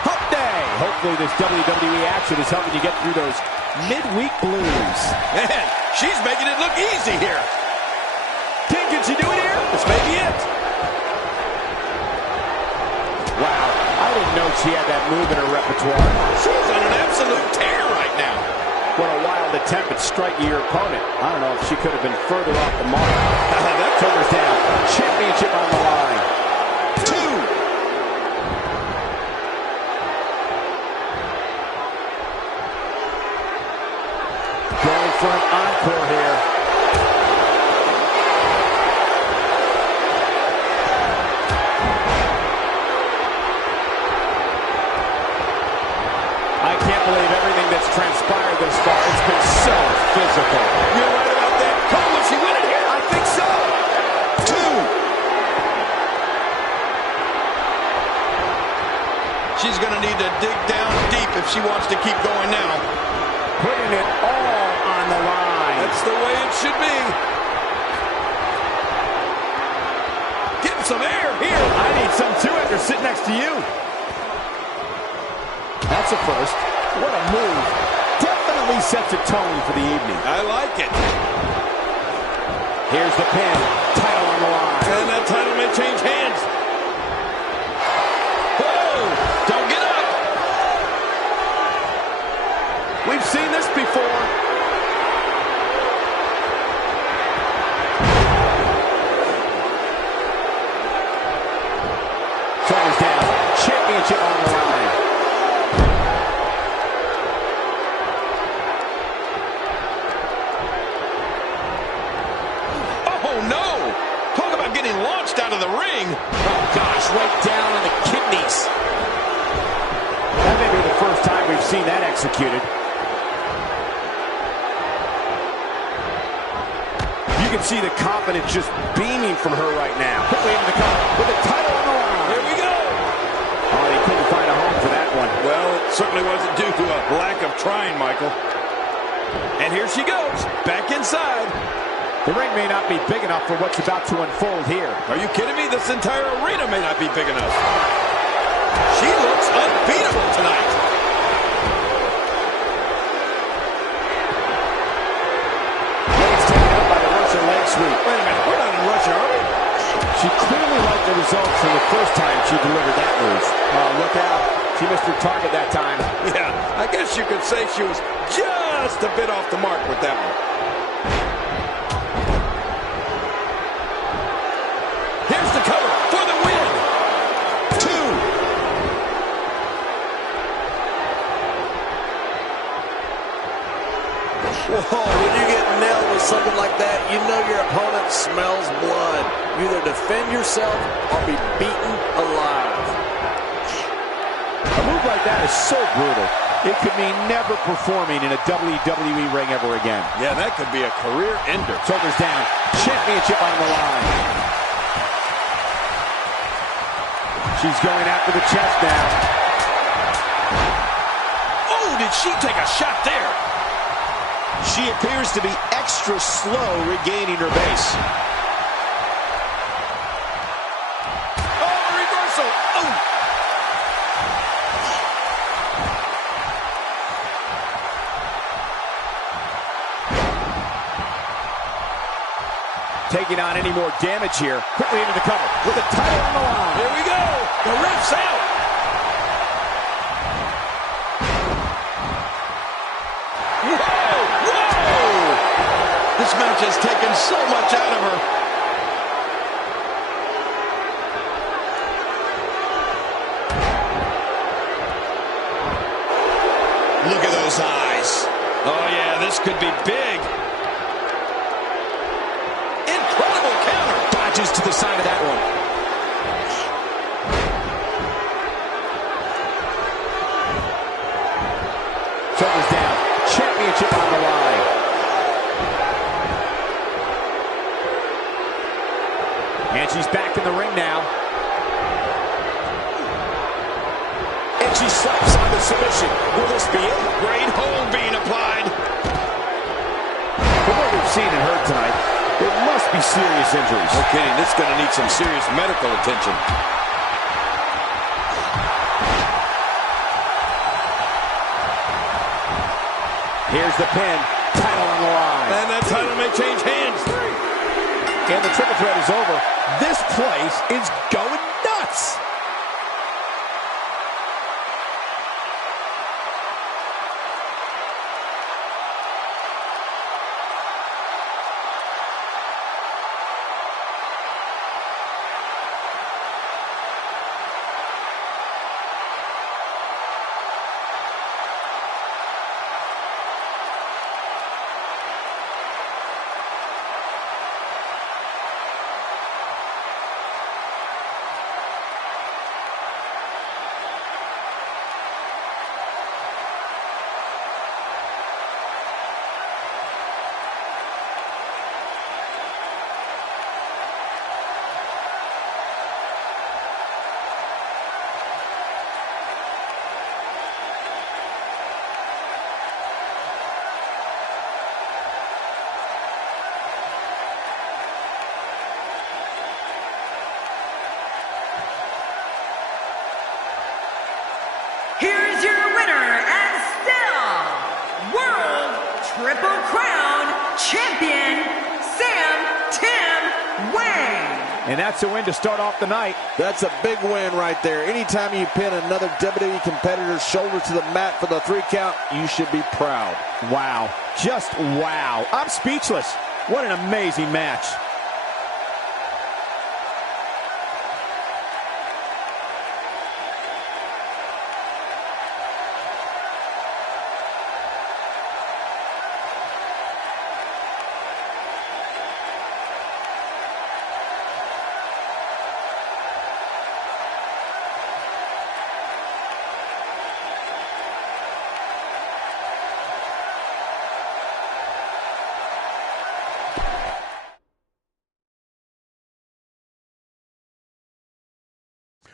Hump day. Hopefully this WWE action is helping you get through those midweek blues. Man, she's making it look easy here. Can she do it here? This may be it. Wow, I didn't know she had that move in her repertoire. She's on an absolute tear right now. What a wild attempt at striking your opponent. I don't know if she could have been further off the mark. That shoulders down. Championship on the line. 2. Going for an encore here. she's going to need to dig down deep if she wants to keep going now. Putting it all on the line. That's the way it should be. Getting some air here. I need some too after sitting next to you. That's a first. What a move. Definitely sets a tone for the evening. I like it. Here's the pin. Title on the line. And that title may change hands. Whoa! Don't get up. We've seen this before. Shoulders down. Championship on the line. Oh, no! Talk about getting launched out of the ring. Oh, gosh, right down on the kidneys. That may be the first time we've seen that executed. You can see the confidence just beaming from her right now. Quickly into the cover with the title on the line. Here we go. Oh, he couldn't find a home for that one. Well, it certainly wasn't due to a lack of trying, Michael. And here she goes, back inside. The ring may not be big enough for what's about to unfold here. Are you kidding me? This entire arena may not be big enough. She looks unbeatable tonight. Legs taken up by the Russian leg sweep. Wait a minute, we're not in Russia, are we? She clearly liked the results from the first time she delivered that move. Oh, look out. She missed her target that time. Yeah, I guess you could say she was just a bit off the mark with that one. Here's the cover for the win. 2. Whoa, when you get nailed with something like that, you know your opponent smells blood. You either defend yourself or be beaten alive. A move like that is so brutal. It could mean never performing in a WWE ring ever again. Yeah, that could be a career ender. Shoulders down. Championship on the line. She's going after the chest now. Oh, did she take a shot there? She appears to be extra slow regaining her base. Oh, reversal. Oh. Taking on any more damage here. Quickly into the cover with the title on the line. Here we go. The ref's out. Whoa! Whoa! This match has taken so much out of her. Look at those eyes. Oh, yeah, this could be big. Incredible counter. Dodges to the side of that one. Shoulders down. Championship on the line. And she's back in the ring now. And she slaps on the submission. Will this be it? Great hold being applied. From what we've seen and heard tonight, there must be serious injuries. No kidding, this is going to need some serious medical attention. Here's the pin. Title on the line. And that title may change hands. And the triple threat is over. This place is going nuts. Triple Crown Champion, Tim Wayne. And that's a win to start off the night. That's a big win right there. Anytime you pin another WWE competitor's shoulder to the mat for the 3 count, you should be proud. Wow. Just wow. I'm speechless. What an amazing match.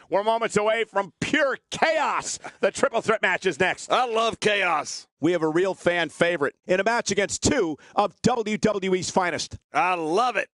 We're moments away from pure chaos. The triple threat match is next. I love chaos. We have a real fan favorite in a match against 2 of WWE's finest. I love it.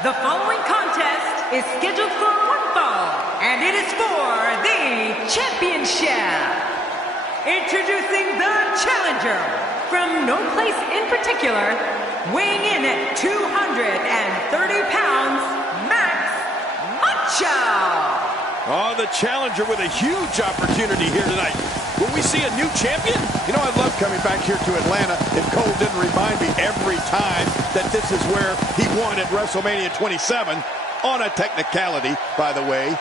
The following contest is scheduled for one fall, and it is for the championship. Introducing the challenger from no place in particular, weighing in at 230 pounds, Max Macho. Oh, the challenger with a huge opportunity here tonight. Will we see a new champion? You know, I'd love coming back here to Atlanta if Cole didn't remind me every time that this is where he won at WrestleMania 27 on a technicality, by the way.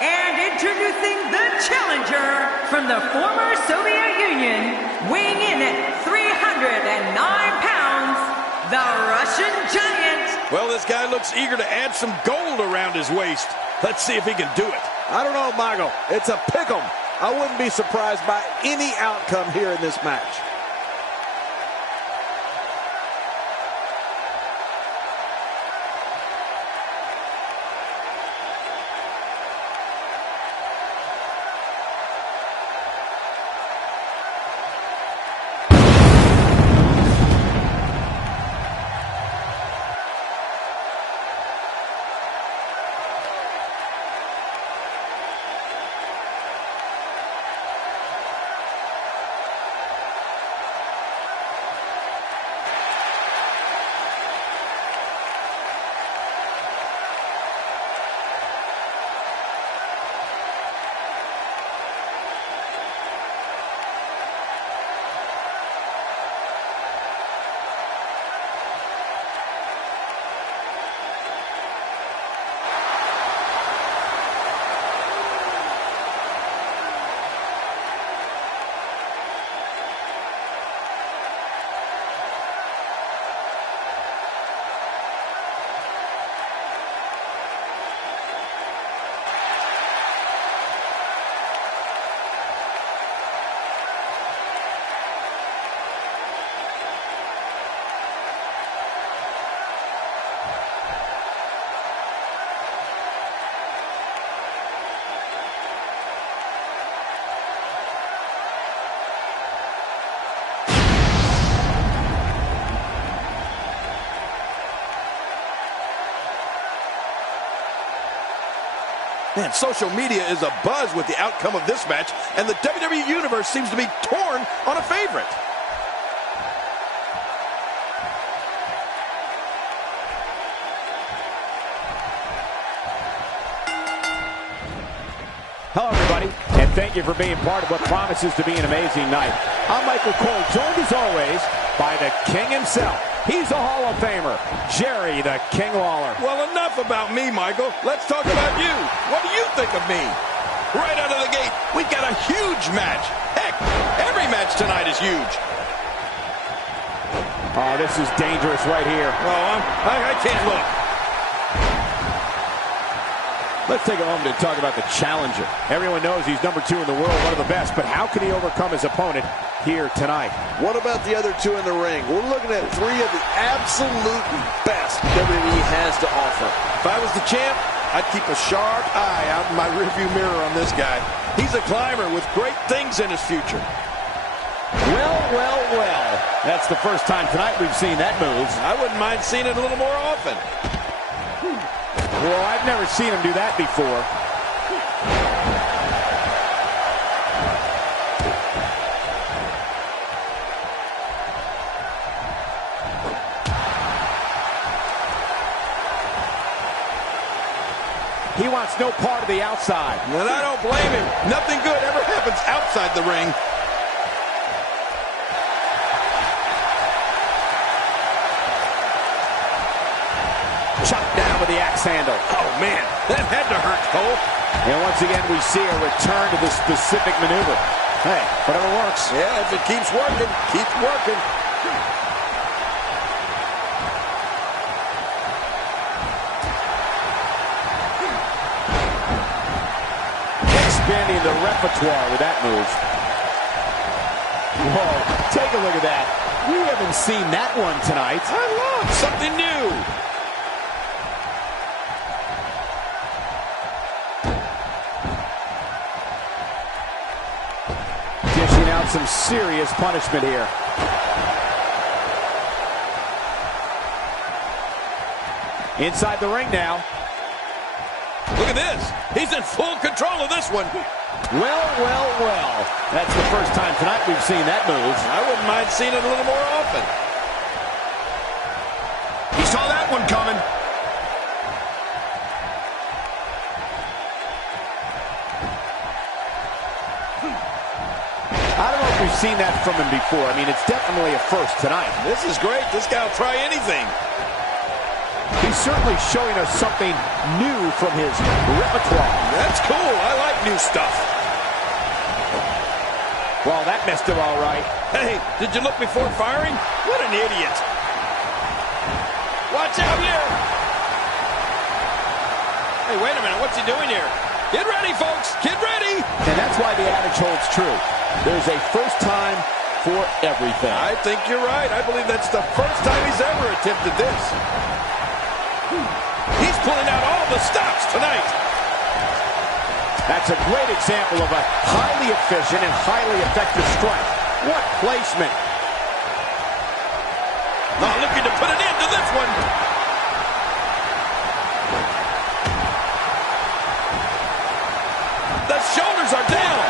And introducing the challenger from the former Soviet Union, weighing in at 309 pounds, the Russian Giant. Well, this guy looks eager to add some gold around his waist. Let's see if he can do it. I don't know, Michael. It's a pick'em. I wouldn't be surprised by any outcome here in this match. Man, social media is abuzz with the outcome of this match, and the WWE Universe seems to be torn on a favorite. Hello, everybody, and thank you for being part of what promises to be an amazing night. I'm Michael Cole, joined as always by the King himself. He's a Hall of Famer, Jerry the King Lawler. Well, enough about me, Michael. Let's talk about you. What do you think of me? Right out of the gate, we've got a huge match. Heck, every match tonight is huge. Oh, this is dangerous right here. Oh, I can't look. Let's take a moment to talk about the challenger. Everyone knows he's number 2 in the world, one of the best, but how can he overcome his opponent here tonight? What about the other two in the ring? We're looking at 3 of the absolute best WWE has to offer. If I was the champ, I'd keep a sharp eye out in my rearview mirror on this guy. He's a climber with great things in his future. Well, well, well. That's the first time tonight we've seen that move. I wouldn't mind seeing it a little more often. Well, I've never seen him do that before. He wants no part of the outside. And I don't blame him. Nothing good ever happens outside the ring. Chopped down with the axe handle. Oh, man, that had to hurt, Cole. And once again, we see a return to the specific maneuver. Hey, whatever works. Yeah, if it keeps working, keep working. Expanding the repertoire with that move. Whoa, take a look at that. We haven't seen that one tonight. I love something new. Dishing out some serious punishment here. Inside the ring now. Look at this. He's in full control of this one. Well, well, well. That's the first time tonight we've seen that move. I wouldn't mind seeing it a little more often. He saw that one coming. I don't know if we've seen that from him before. I mean, it's definitely a first tonight. This is great. This guy will try anything. He's certainly showing us something new from his repertoire. That's cool. I like new stuff. Well, that messed him all right. Hey, did you look before firing? What an idiot. Watch out here. Hey, wait a minute. What's he doing here? Get ready, folks. Get ready. And that's why the adage holds true. There's a first time for everything. I think you're right. I believe that's the first time he's ever attempted this. He's pulling out all the stops tonight. That's a great example of a highly efficient and highly effective strike. What placement. Now looking to put an end to this one. The shoulders are down.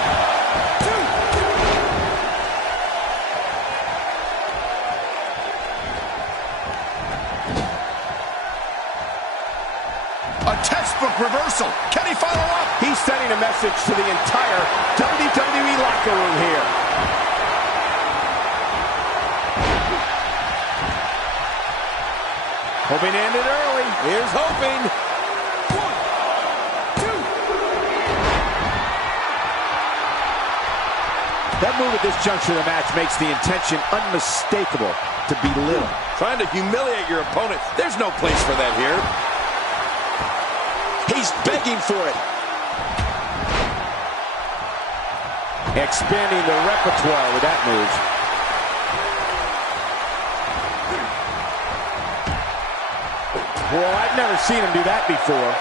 A textbook reversal. Can he follow up? He's sending a message to the entire WWE locker room here. Hoping to end it early. Here's hoping. 1, 2. That move at this juncture of the match makes the intention unmistakable to belittle. Trying to humiliate your opponent. There's no place for that here. He's begging for it. Expanding the repertoire with that move. Well, I've never seen him do that before.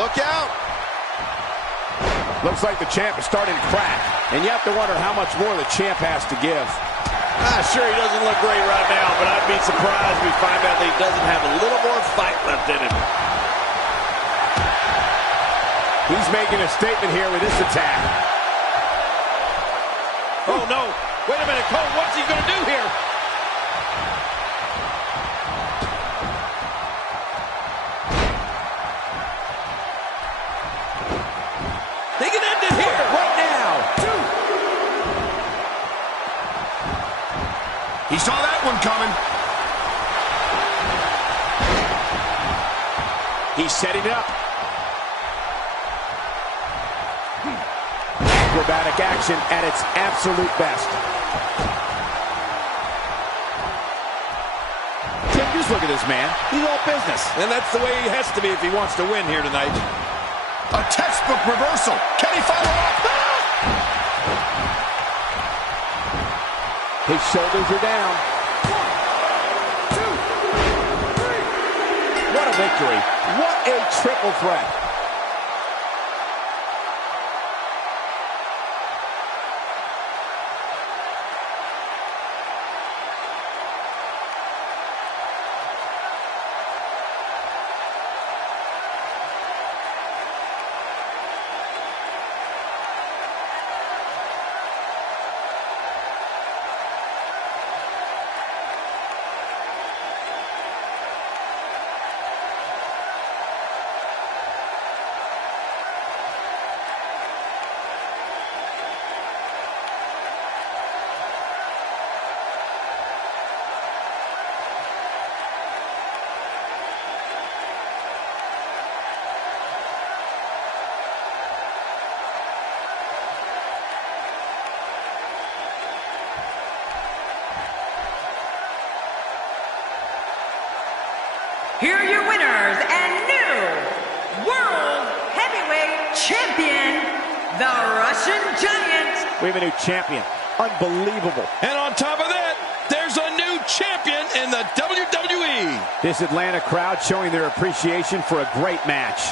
Look out. Looks like the champ is starting to crack. And you have to wonder how much more the champ has to give. Sure, he doesn't look great right now, but I'd be surprised if we find out that he doesn't have a little more fight left in him. He's making a statement here with this attack. Oh, no. Wait a minute, Cole. What's he going to do here? He can end it here. Right now. He saw that one coming. He's setting it up. Acrobatic action at its absolute best. Tim, just look at this man. He's all business. And that's the way he has to be if he wants to win here tonight. A textbook reversal. Can he follow up? His shoulders are down. 1, 2, 3. What a victory. What a triple threat. Here are your winners and new World Heavyweight Heavyweight Champion, the Russian Giant. We have a new champion. Unbelievable. And on top of that, there's a new champion in the WWE. This Atlanta crowd showing their appreciation for a great match.